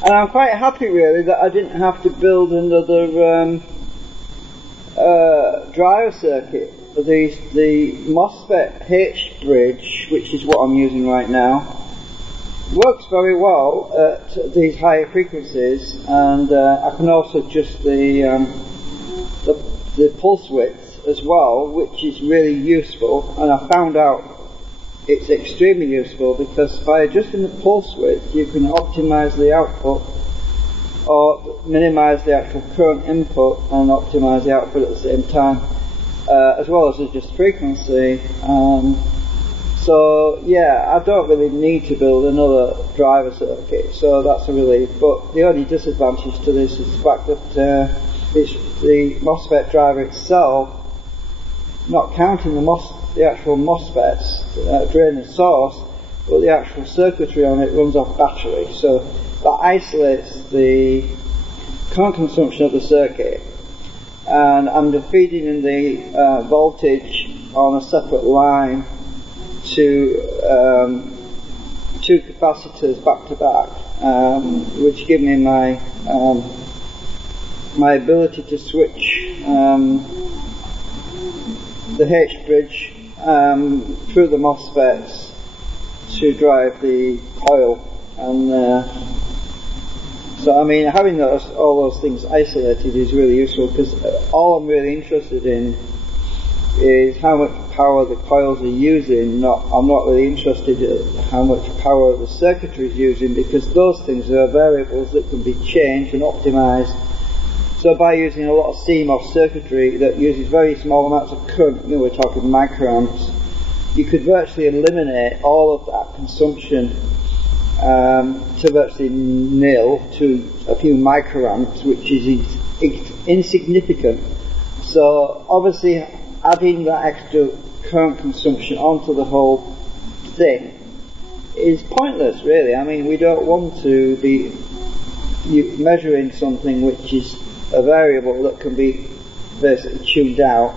And I'm quite happy really that I didn't have to build another driver circuit. The MOSFET H bridge, which is what I'm using right now, works very well at these higher frequencies, and I can also adjust the pulse width as well, which is really useful. And I found out it's extremely useful because by adjusting the pulse width you can optimize the output or minimize the actual current input and optimize the output at the same time, as well as adjust frequency. So yeah, I don't really need to build another driver circuit, so that's a relief. But the only disadvantage to this is the fact that the MOSFET driver itself, not counting the actual MOSFETs, drain and source, but the actual circuitry on it runs off battery, so that isolates the current consumption of the circuit. And I'm feeding in the voltage on a separate line two capacitors back to back, which give me my ability to switch the H bridge through the MOSFETs to drive the coil. And so I mean, having all those things isolated is really useful, because all I'm really interested in is how much power the coils are using. I'm not really interested in how much power the circuitry is using, because those things are variables that can be changed and optimized. So by using a lot of CMOS circuitry that uses very small amounts of current, we're talking microamps, you could virtually eliminate all of that consumption to virtually nil, to a few microamps, which is insignificant. So obviously adding that extra current consumption onto the whole thing is pointless, really. I mean, we don't want to be measuring something which is a variable that can be basically tuned out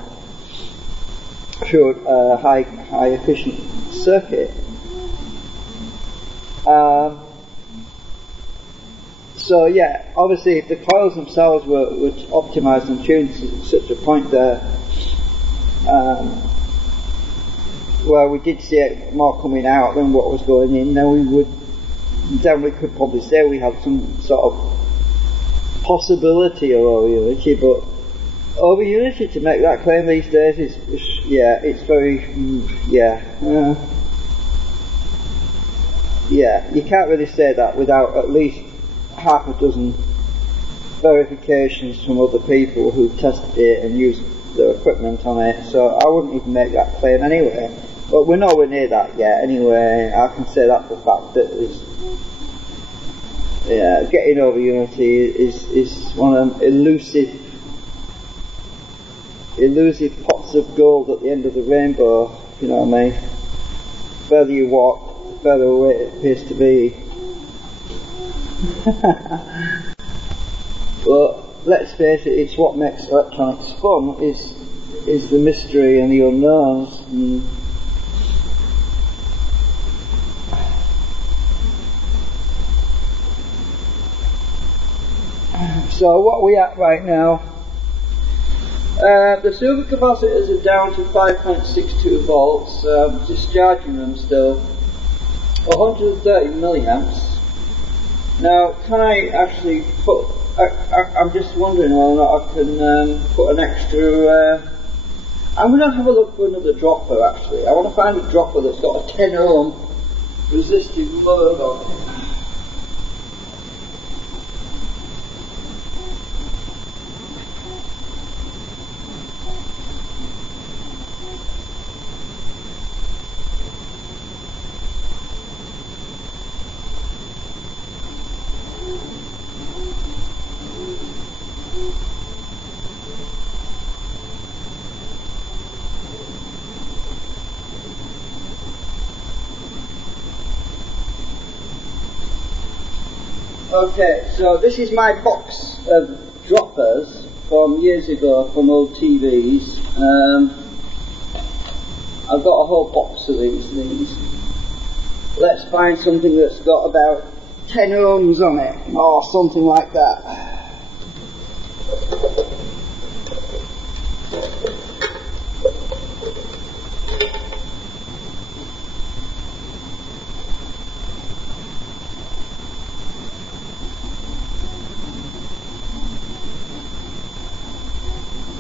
through a high efficient circuit. So yeah, obviously if the coils themselves were optimized and tuned to such a point there where we did see it more coming out than what was going in, then we could probably say we have some sort of possibility of over-unity. But over-unity, to make that claim these days, it's very, you can't really say that without at least half a dozen verifications from other people who tested it and used their equipment on it. So I wouldn't even make that claim anyway. But we're nowhere near that yet anyway. I can say that for a fact that getting over unity is one of them elusive pots of gold at the end of the rainbow, if you know what I mean. The further you walk, the further away it appears to be. But let's face it, it's what makes electronics fun, is the mystery and the unknowns. So what are we at right now? The supercapacitors are down to 5.62 volts, discharging them still, 130 milliamps. Now, can I actually put, I'm just wondering whether or not I can put an extra, I'm going to have a look for another dropper actually. I want to find a dropper that's got a 10 ohm resistive load on it. Okay, so this is my box of droppers from years ago from old TVs. I've got a whole box of these things. Let's find something that's got about 10 ohms on it, or something like that.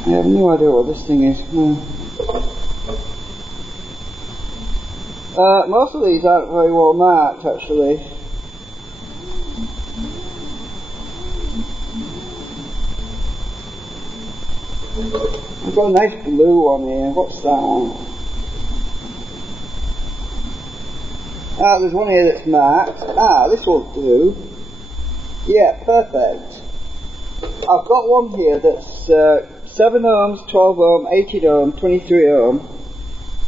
I have no idea what this thing is. Most of these aren't very well marked, actually. I've got a nice blue one here. What's that one? There's one here that's marked. This will do. Yeah, perfect. I've got one here that's 7 ohms, 12 ohm, 18 ohm, 23 ohm,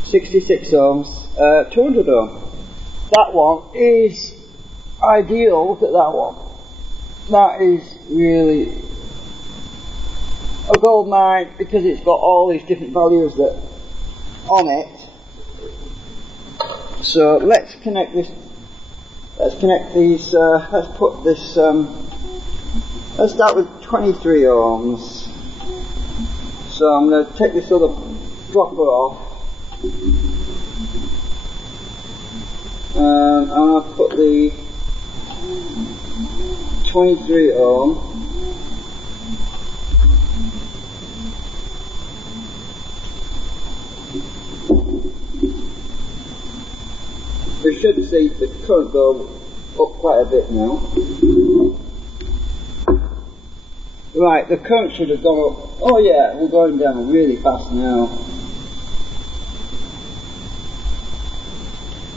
66 ohms, 200 ohm. That one is ideal. Look at that one. That is really a gold mine, because it's got all these different values that on it. So let's connect this. Let's connect these. Let's put this. Let's start with 23 ohms. So I'm going to take this other dropper off. And I'm going to put the 23 ohm. We should see the current go up quite a bit now. Right, the current should have gone up. Oh yeah, we're going down really fast now.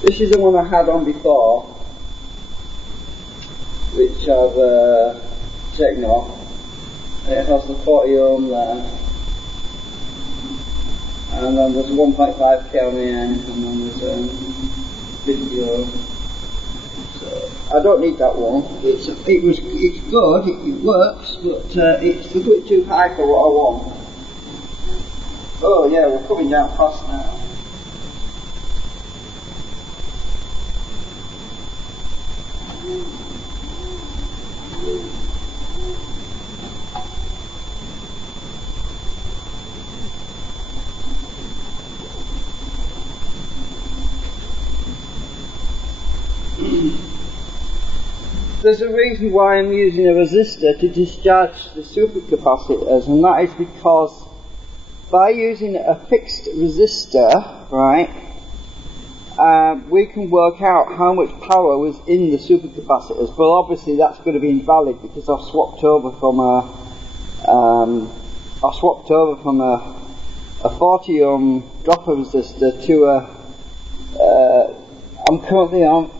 This is the one I had on before, which I've taken off. It has the 40 ohm there. And then there's 1.5k on the end, and then there's 50 ohm. So I don't need that one. It's good, it works, but it's a bit too high for what I want. Oh yeah, we're coming down fast now. There's a reason why I'm using a resistor to discharge the supercapacitors, and that is because by using a fixed resistor, right, we can work out how much power was in the supercapacitors. But obviously that's going to be invalid because I've swapped over from a 40 ohm dropper resistor to I'm currently on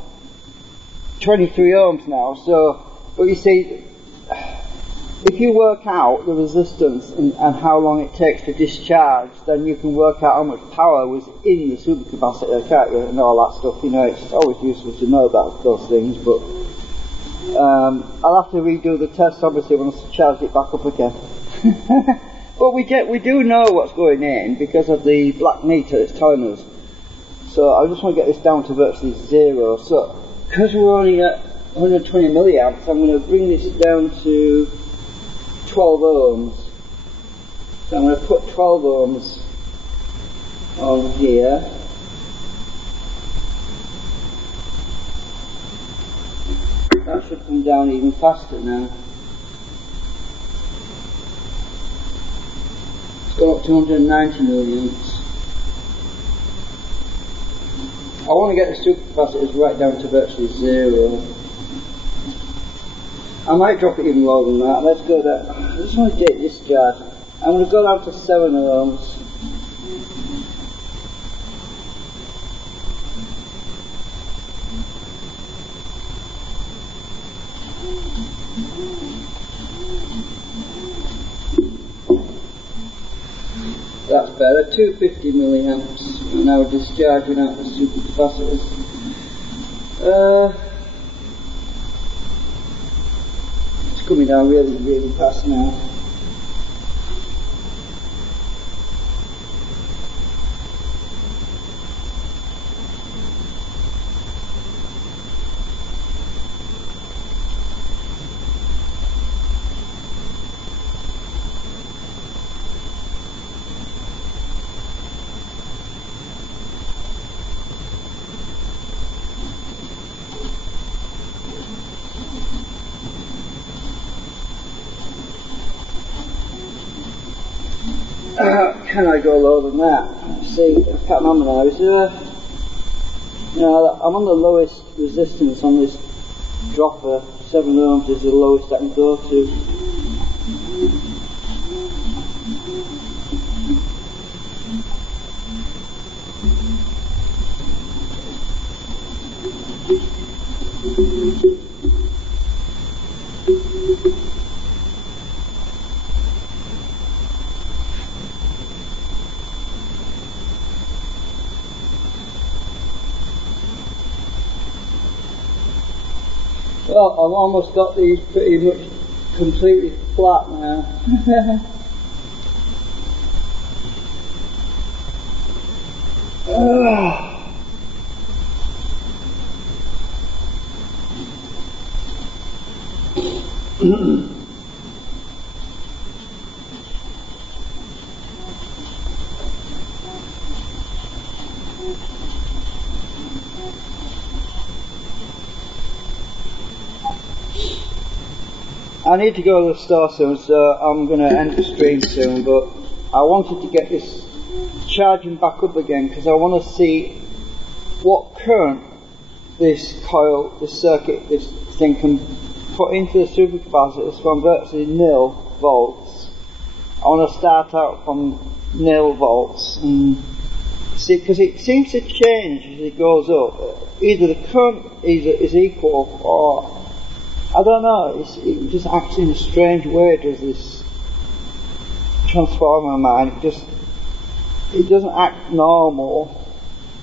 23 ohms now. So, but you see, if you work out the resistance and how long it takes to discharge, then you can work out how much power was in the supercapacitor, can't you, and all that stuff. You know, it's always useful to know about those things, but I'll have to redo the test, obviously, when I charge it back up again. But we do know what's going in because of the black meter that's telling us. So I just want to get this down to virtually zero. So, because we're only at 120 milliamps, I'm going to bring this down to 12 ohms. So I'm going to put 12 ohms on here. That should come down even faster now. It's gone up to 190 milliamps. I want to get the supercapacitors right down to virtually zero. I might drop it even lower than that. Let's go there. I just want to get discharge. I'm going to go down to 7 ohms. That's better. 250 milliamps. And now discharging out the supercapacitors. It's coming down really, really fast now. Can I go lower than that? Let's see, I can't remember now. Is there I'm on the lowest resistance on this dropper. 7 ohms is the lowest I can go to. Well, I've almost got these pretty much completely flat now. I need to go to the store soon, so I'm going to end the stream soon, but I wanted to get this charging back up again because I want to see what current this coil, this circuit, this thing can put into the supercapacitors from virtually 0 volts. I want to start out from 0 volts and see, because it seems to change as it goes up. Either the current is equal or I don't know, it just acts in a strange way, does this transformer of mine. It doesn't act normal.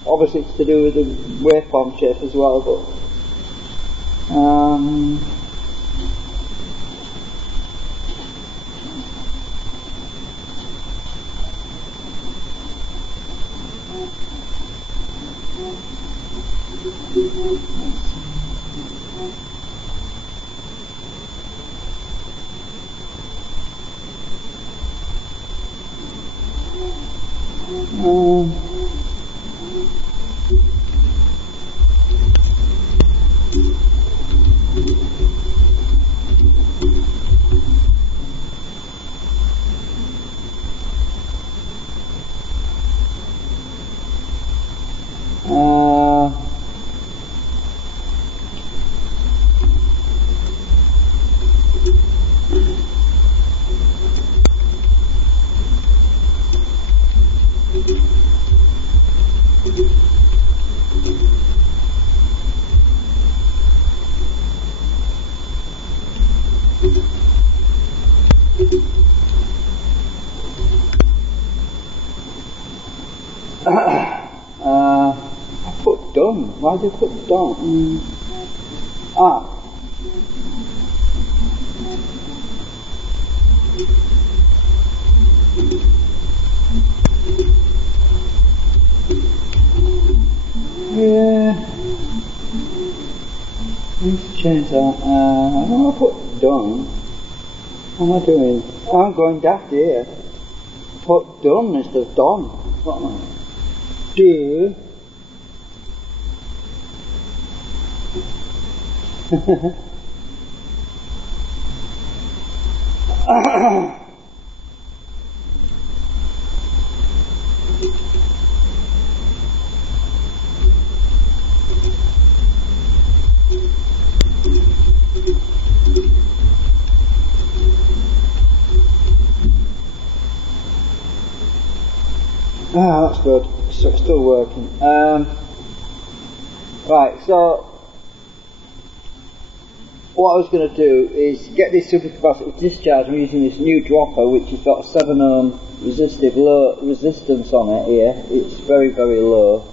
Obviously it's to do with the waveform shape as well, but I put done. Why did I put done? Yeah. Let's change that. I put done. What am I doing? I'm going daft here. I put done instead of done. What am I? Do. That's good. So it's still working. Right, so what I was going to do is get this supercapacitor discharged. I'm using this new dropper which has got a 7 ohm resistance on it here. It's very, very low.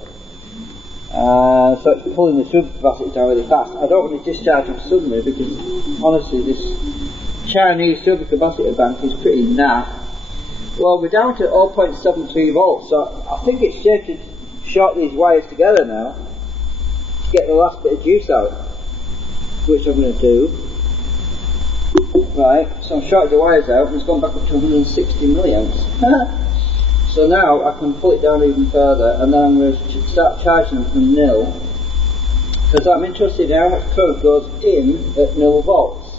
So it's pulling the supercapacitor down really fast. I don't want to discharge them suddenly because honestly this Chinese supercapacitor bank is pretty naff. Well, we're down to 0.73 volts, so I think it's safe to short these wires together now to get the last bit of juice out, which I'm going to do. Right, so I'm shorting the wires out and it's gone back up to 160 milliamps. So now I can pull it down even further and then I'm going to start charging them from 0 because I'm interested in how much current goes in at 0 volts.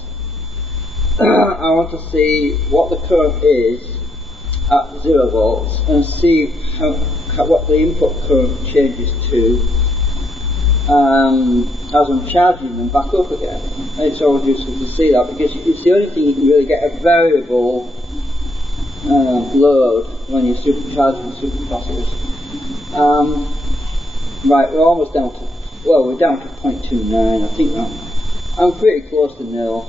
I want to see what the current is at 0 volts and see what the input current changes to as I'm charging them back up again. It's always useful to see that because it's the only thing you can really get a variable load when you're supercharging supercapacitors. Right, we're almost down to, well, we're down to 0.29. I think I'm pretty close to 0.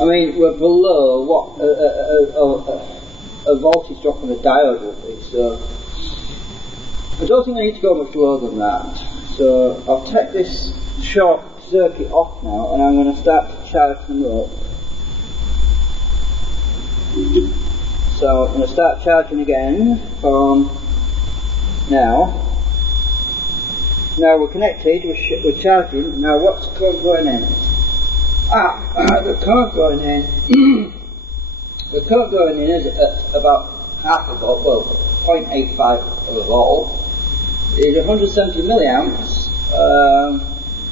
I mean, we're below what a voltage drop on a diode would be, so I don't think I need to go much lower than that. So I'll take this short circuit off now and I'm going to start to charge them up. So I'm going to start charging again from now. Now we're connected, we're charging. Now what's the current going in? The current going in the current going in is at about half a volt, well, 0.85 of a volt. is 170 milliamps.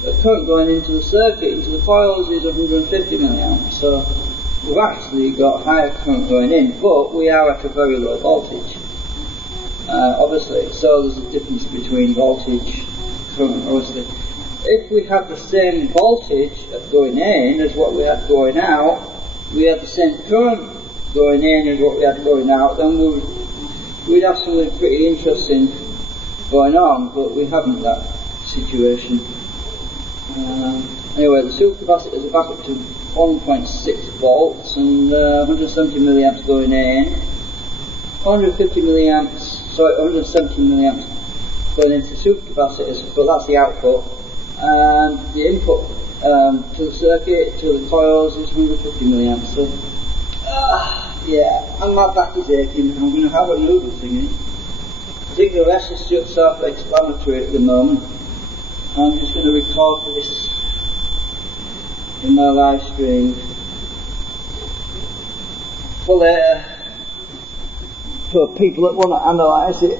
The current going into the circuit, into the coils, is 150 milliamps. So we've actually got higher current going in, but we are at a very low voltage. Obviously, so there's a difference between voltage, current, obviously. If we have the same voltage going in as what we had going out, we had the same current going in as what we had going out, then we'd have something pretty interesting going on, but we haven't that situation. Anyway, the supercapacitors are back up to 1.6 volts and 170 milliamps going in, 170 milliamps going into supercapacitors, but that's the output, and the input to the circuit, to the coils, is 150 milliamps. So, yeah, and my back is aching. I'm going to have a noodle thingy. I think the rest is just self-explanatory at the moment. I'm just going to record this in my live stream for later, for people that want to analyse it.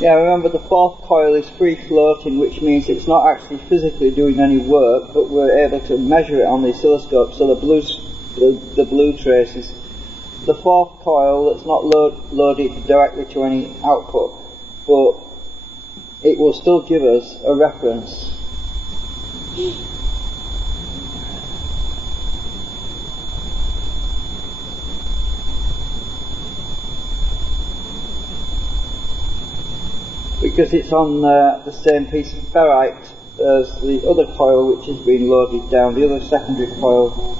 Yeah, remember the fourth coil is free floating, which means it's not actually physically doing any work, but we're able to measure it on the oscilloscope, so the blue traces. The fourth coil that's not loaded directly to any output, but it will still give us a reference. Because it's on the same piece of ferrite as the other coil which has been loaded down, the other secondary coil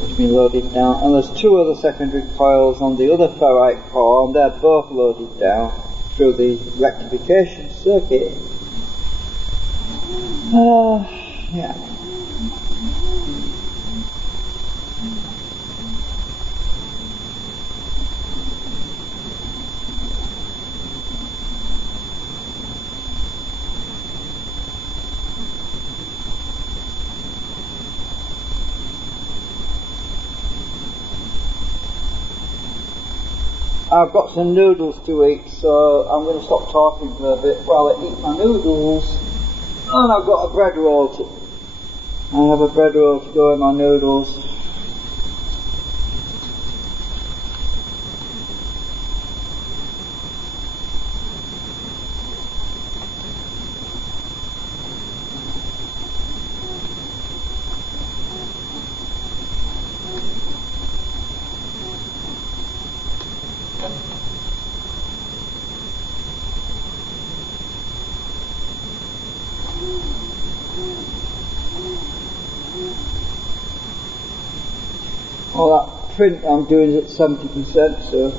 has been loaded down, and there's two other secondary coils on the other ferrite core, and they're both loaded down through the rectification circuit. Yeah. I've got some noodles to eat, so I'm going to stop talking for a bit while I eat my noodles. And I've got a bread roll I have a bread roll to go in my noodles. All that print I'm doing is at 70%, so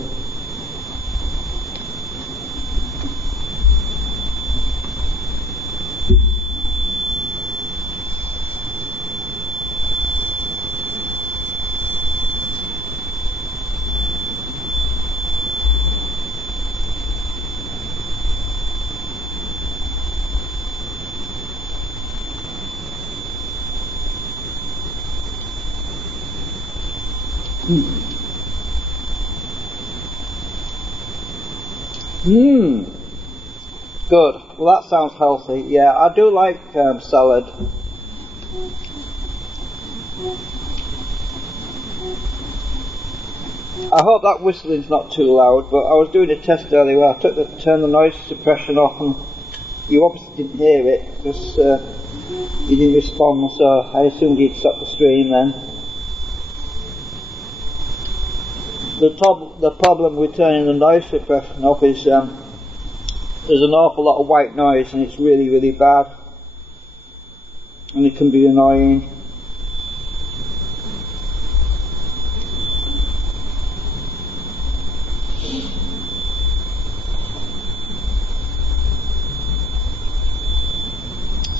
good. Well, that sounds healthy. Yeah, I do like salad. I hope that whistling's not too loud, but I was doing a test earlier where I turned the noise suppression off, and you obviously didn't hear it because you didn't respond, so I assumed you'd stop the stream then. The problem with turning the noise suppression off is there's an awful lot of white noise, and it's really, really bad, and it can be annoying.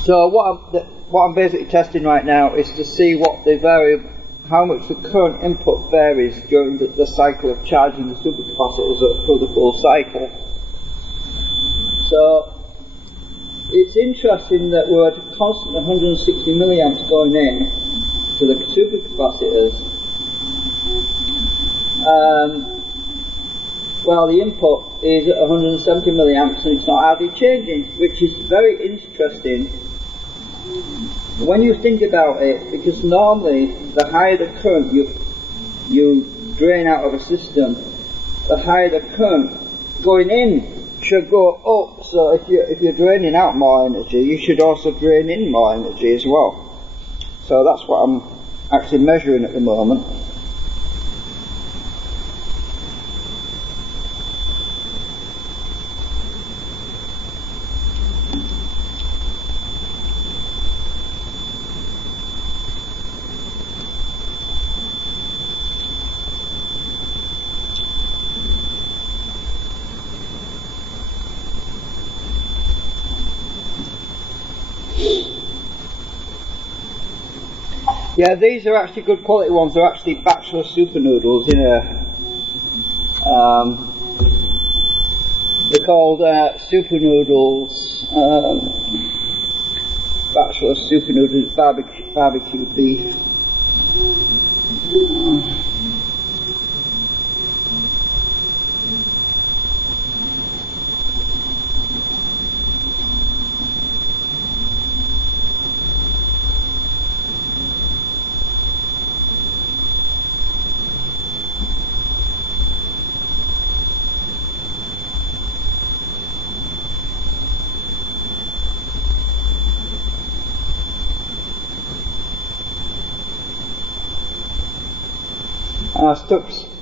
So what I'm basically testing right now is to see what the how much the current input varies during the cycle of charging the supercapacitors through the full cycle. So it's interesting that we're at a constant 160 milliamps going in to the supercapacitors. Well, the input is at 170 milliamps and it's not hardly changing, which is very interesting when you think about it, because normally the higher the current you drain out of a system, the higher the current going in should go up. So if you're draining out more energy, you should also drain in more energy as well. So that's what I'm actually measuring at the moment. Yeah, these are actually good quality ones. They're actually bachelor super noodles, you know. They're called super noodles, bachelor super noodles, barbecue beef.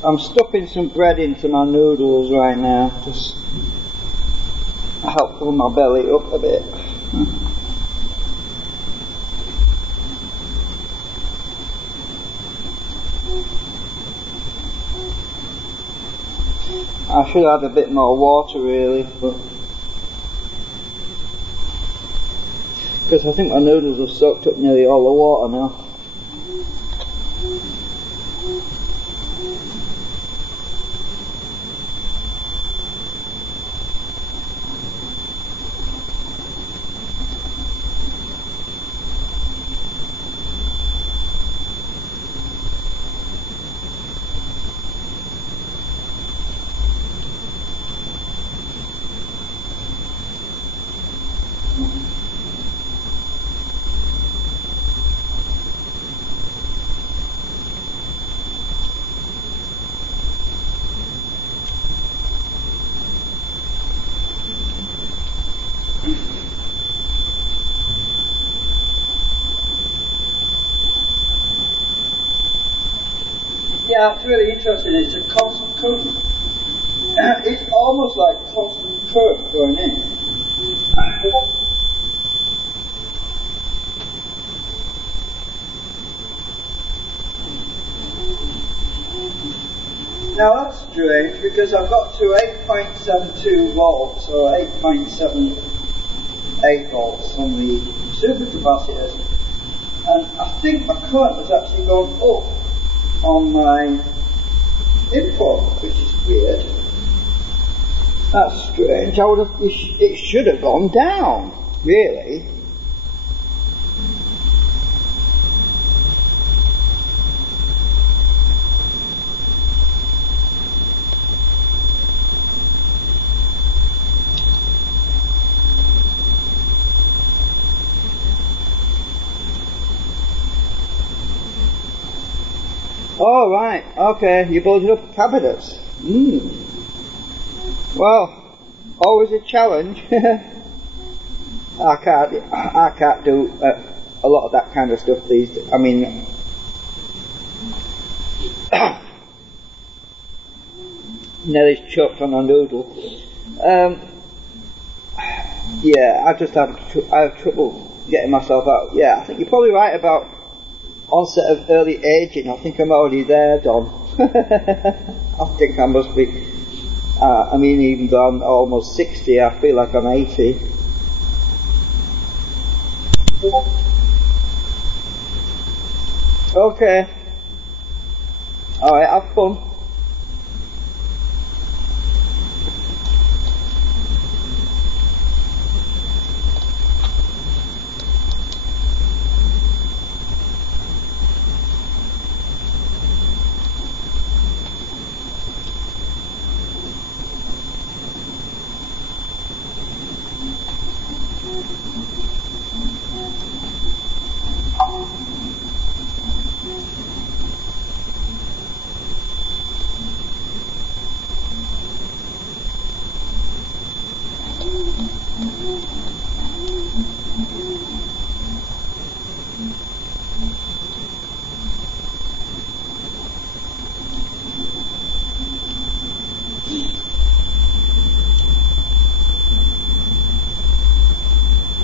I'm stuffing some bread into my noodles right now, just help fill my belly up a bit. I should add a bit more water really, but because I think my noodles have soaked up nearly all the water now. Yeah, it's really interesting. It's a constant current. It's almost like constant current going in. Now that's strange because I've got to 8.72 volts or 8.78 volts on the supercapacitors, and I think my current has actually gone up on my input, which is weird. That's strange. I would have. It should have gone down, really. Oh, right, okay, you're building up capacitors. Well, always a challenge. I can't do a lot of that kind of stuff these days. I mean, nearly choked on a noodle. Yeah, I have trouble getting myself out. Yeah, I think you're probably right about onset of early aging. I think I'm already there, Don. I think I must be. I mean, even though I'm almost 60, I feel like I'm 80. Okay. Alright, have fun.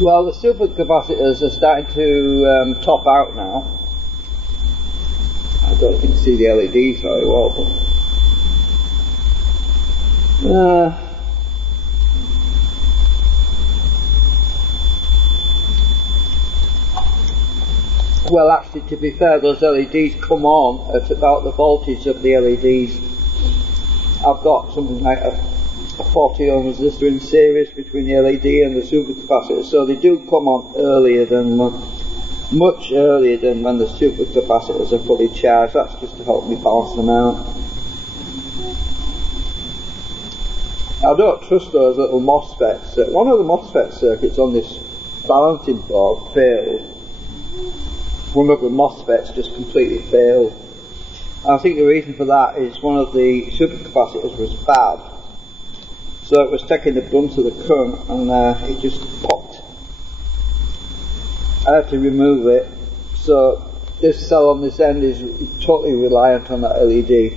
Well, the supercapacitors are starting to top out now. I don't think you see the LEDs very well, but well, actually, to be fair, those LEDs come on at about the voltage of the LEDs. I've got something like a 40 ohm resistor in series between the LED and the supercapacitor, so they do come on earlier than much earlier than when the supercapacitors are fully charged. That's just to help me balance them out. I don't trust those little MOSFETs. One of the MOSFET circuits on this balancing board failed. One of the MOSFETs just completely failed. I think the reason for that is one of the supercapacitors was bad. So it was taking the brunt of the current and it just popped. I had to remove it. So this cell on this end is totally reliant on that LED.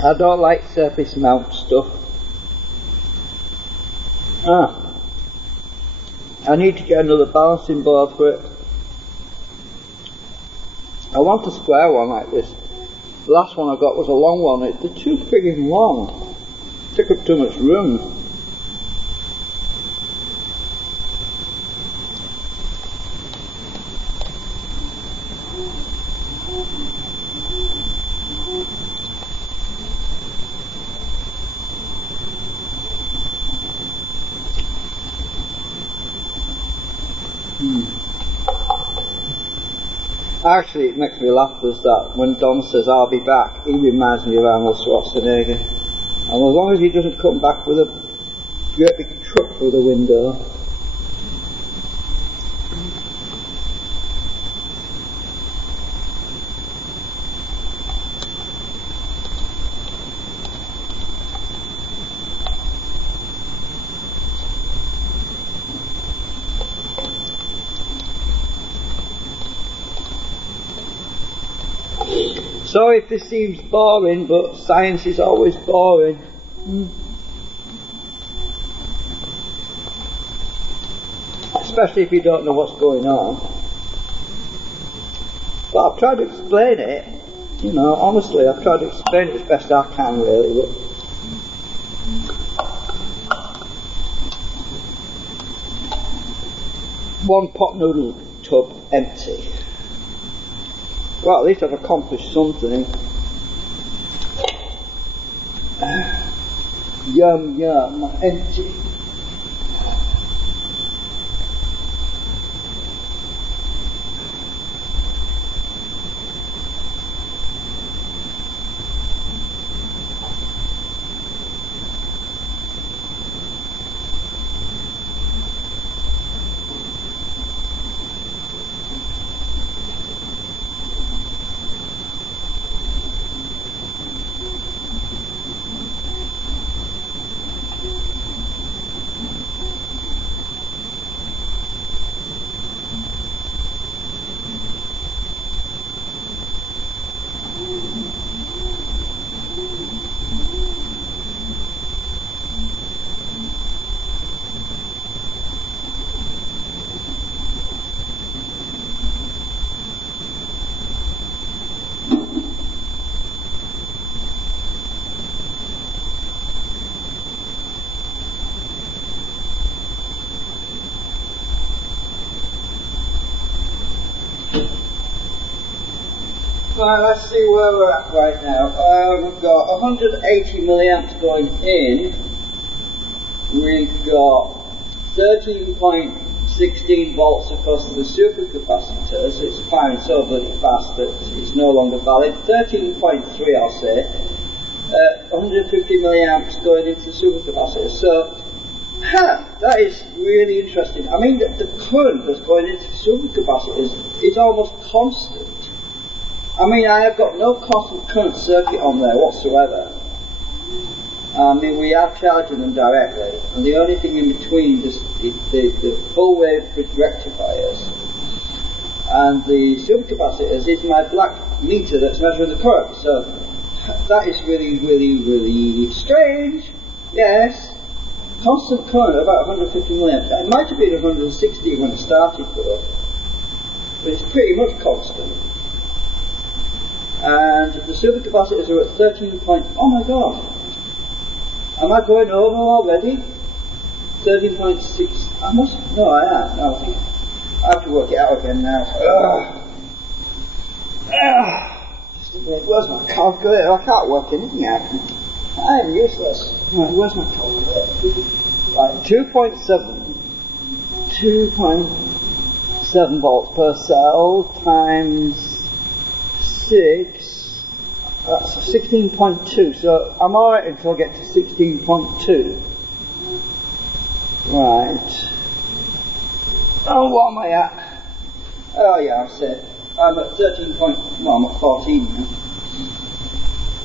I don't like surface mount stuff. I need to get another balancing board for it. I want a square one like this. The last one I got was a long one. They're too frigging long. Took up too much room. Actually, it makes me laugh is that when Don says I'll be back, he reminds me of Arnold Schwarzenegger. And as long as he doesn't come back with a great big truck through the window. Sorry if this seems boring, but science is always boring. Especially if you don't know what's going on. But I've tried to explain it, you know, honestly, I've tried to explain it as best I can really, but one pot noodle tub empty. Well, at least I've accomplished something. Yum, yum, empty. Right, let's see where we're at right now. We've got 180 milliamps going in. We've got 13.16 volts across the supercapacitors. It's firing so bloody fast that it's no longer valid. 13.3, I'll say. 150 milliamps going into supercapacitors. So, that is really interesting. I mean, the current that's going into supercapacitors is almost constant. I mean, I have got no constant current circuit on there whatsoever. I mean, we are charging them directly, and the only thing in between is the full wave rectifiers and the supercapacitors is my black meter that's measuring the current. So that is really, really, really strange. Yes, constant current about 150 milliamps. It might have been 160 when it started though, but it's pretty much constant. And the supercapacitors are at 13 point. Oh my god! Am I going over already? 13.6. I must. No, I am. No, I think I have to work it out again now. Just a minute. Where's my calculator? I can't work anything out. I am useless. Right, where's my calculator? Right, 2.7 volts per cell times 6, that's 16.2, so I'm alright until I get to 16.2. Right. Oh, what am I at? Oh yeah, I've said. I'm at 13 point, well, I'm at 14 now.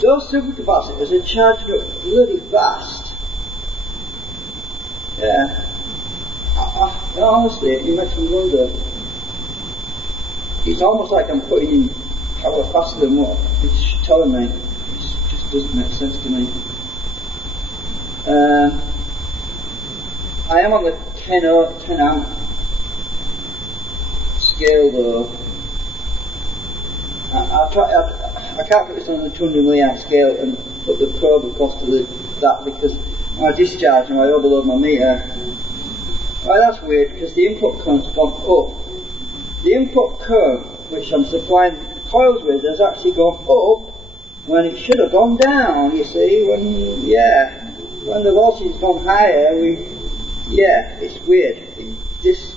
Those supercapacitors are charged up bloody fast. Yeah. Honestly, it makes me wonder. It's almost like I'm putting in power faster than what it's telling me. It just doesn't make sense to me. I am on the 10 amp scale though. I can't put this on the 200 milliamp scale and put the probe across to that because when I discharge and I overload my meter. Right, that's weird because the input current's gone up. The input current, which I'm supplying coils with, has actually gone up when it should have gone down, you see, when the voltage has gone higher, it's weird. This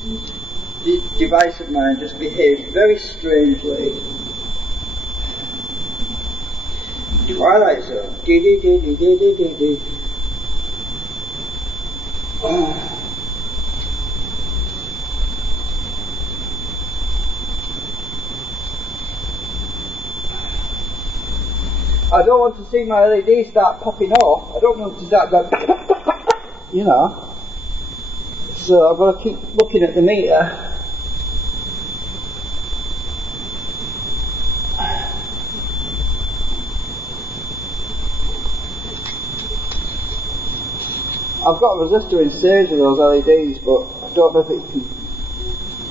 device of mine just behaves very strangely. Twilight Zone. I don't want to see my LED start popping off. I don't want to start going, you know. So I've got to keep looking at the meter. I've got a resistor in series of those LEDs, but I don't know if it can.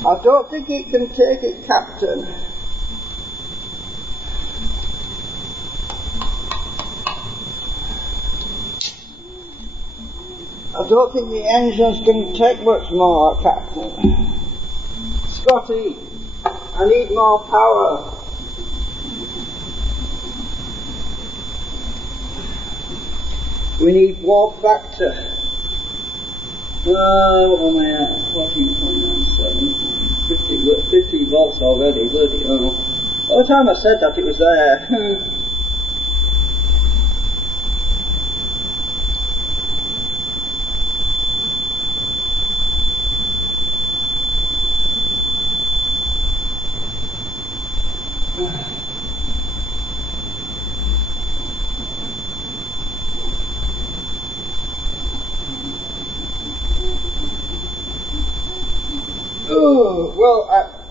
I don't think it can take it, Captain. I don't think the engine's going to take much more, Captain. Scotty, I need more power. We need warp factor. What am I at? 14.97. 50 volts already, bloody hell. By the time I said that, it was there.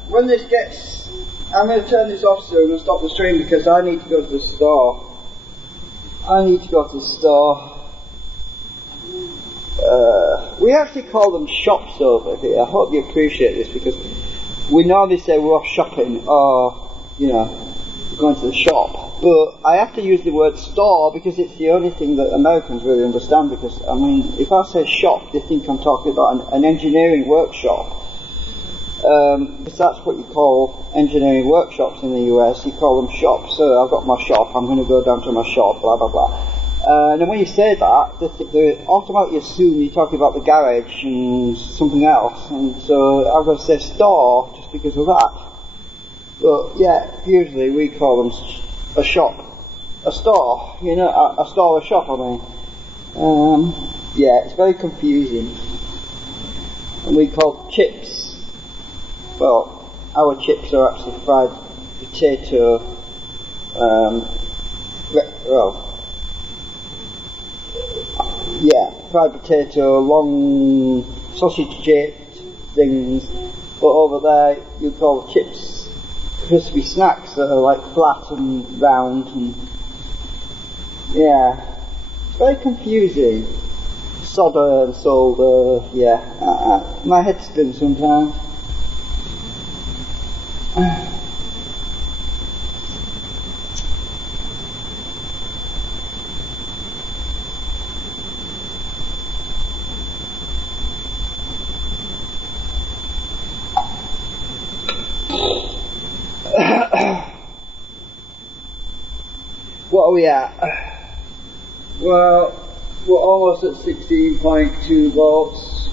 When this gets, I'm going to turn this off soon and stop the stream because I need to go to the store. We actually call them shops over here. I hope you appreciate this because we normally say we're off shopping or, you know, we're going to the shop. But I have to use the word store because it's the only thing that Americans really understand because, I mean, if I say shop, they think I'm talking about an engineering workshop. because that's what you call engineering workshops in the US. You call them shops. So I've got my shop, I'm going to go down to my shop, blah blah blah. And then when you say that, they automatically assume you're talking about the garage and something else, and so I'm going to say store just because of that. But yeah, usually we call them a shop, a store, you know, a store, a shop, I mean. Yeah, it's very confusing. And we call chips, well, our chips are actually fried potato, fried potato, long sausage-shaped things, but over there you call chips crispy snacks that are like flat and round, and yeah, it's very confusing. Solder and solder, yeah, my head's spins sometimes. What are we at? Well, we're almost at 16.2 volts.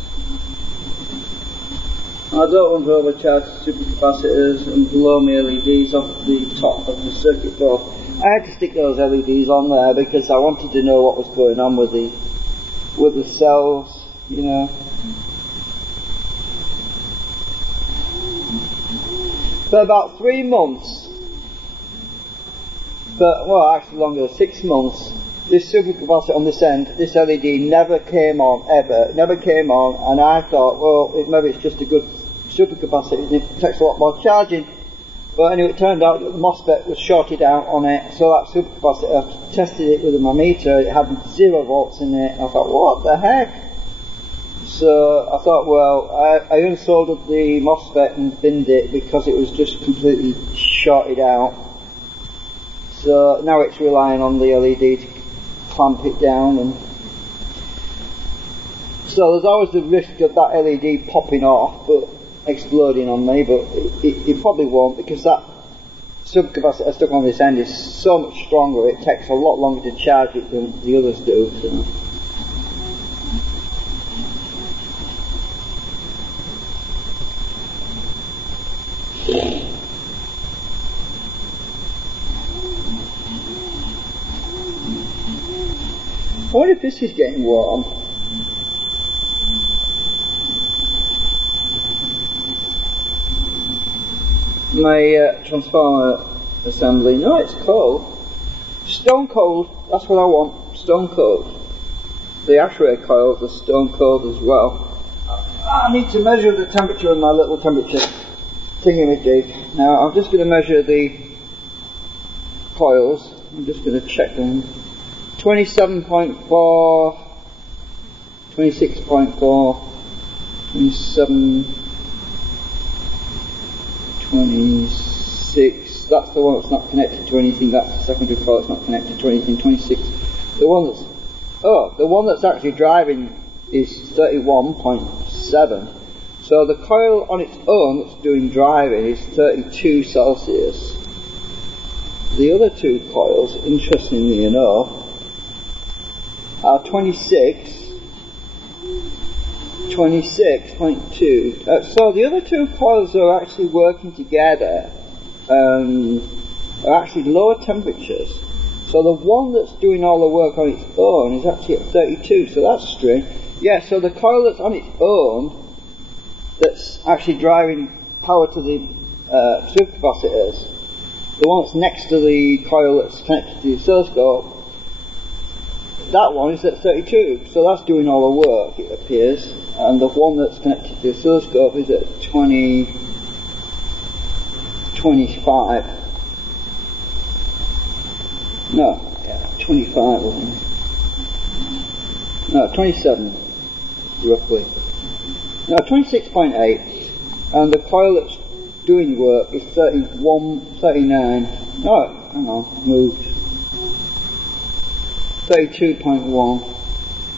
I don't want to overcharge the supercapacitors and blow my LEDs off the top of the circuit board. I had to stick those LEDs on there because I wanted to know what was going on with the cells, you know. For about 3 months, well actually longer, 6 months, this supercapacitor on this end, this LED never came on, ever, never came on, and I thought, well, maybe it's just a good supercapacitor, it takes a lot more charging. But anyway, it turned out that the MOSFET was shorted out on it, so that supercapacitor, I tested it with my meter, it had 0 volts in it. I thought, what the heck? So I thought, well, I unsoldered the MOSFET and binned it because it was just completely shorted out. So now it's relying on the LED to clamp it down, and so there's always the risk of that LED popping off, but exploding on me, but it probably won't, because that supercapacitor stuck on this end is so much stronger, it takes a lot longer to charge it than the others do. So. I wonder if this is getting warm. My transformer assembly. No, it's cold. Stone cold. That's what I want. Stone cold. The actuated coils are stone cold as well. I need to measure the temperature of my little temperature thingamajig. Now I'm just going to measure the coils. I'm just going to check them. 27.4, 26.4, 27, 26, that's the one that's not connected to anything, that's the secondary coil that's not connected to anything, 26. The one that's actually driving is 31.7. So the coil on its own that's doing driving is 32 Celsius. The other two coils, interestingly enough, are 26.2. So the other two coils are actually working together, are actually lower temperatures. So the one that's doing all the work on its own is actually at 32, so that's strange. Yeah, so the coil that's on its own, that's actually driving power to the supercapacitors, the one that's next to the coil that's connected to the oscilloscope, that one is at 32, so that's doing all the work, it appears, and the one that's connected to the oscilloscope is at 25. No, 25, I think. No, 27, roughly. No, 26.8, and the coil that's doing work is 39. No, hang on, moved. 32.1.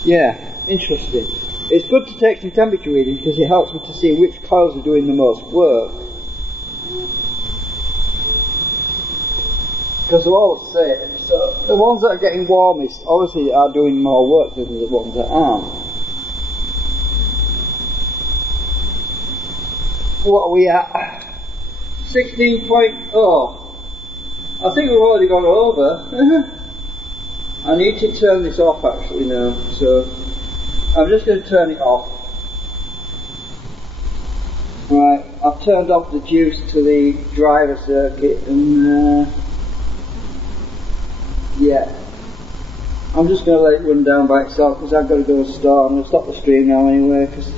Yeah, interesting. It's good to take some temperature readings because it helps me to see which coils are doing the most work. Because they're all the same. So the ones that are getting warmest obviously are doing more work than the ones that aren't. What are we at? 16.0. I think we've already gone over. I need to turn this off actually now, so I'm just going to turn it off. Right, I've turned off the juice to the driver circuit and yeah, I'm just going to let it run down by itself because I've got to go to the store. I'm going to stop the stream now anyway because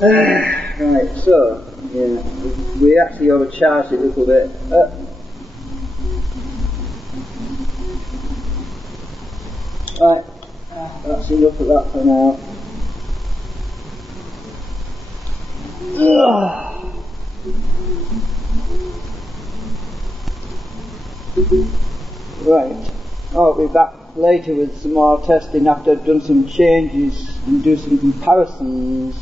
right, so yeah, we actually overcharged it a little bit. Right, that's enough of that for now. Right, I'll be back later with some more testing after I've done some changes and do some comparisons.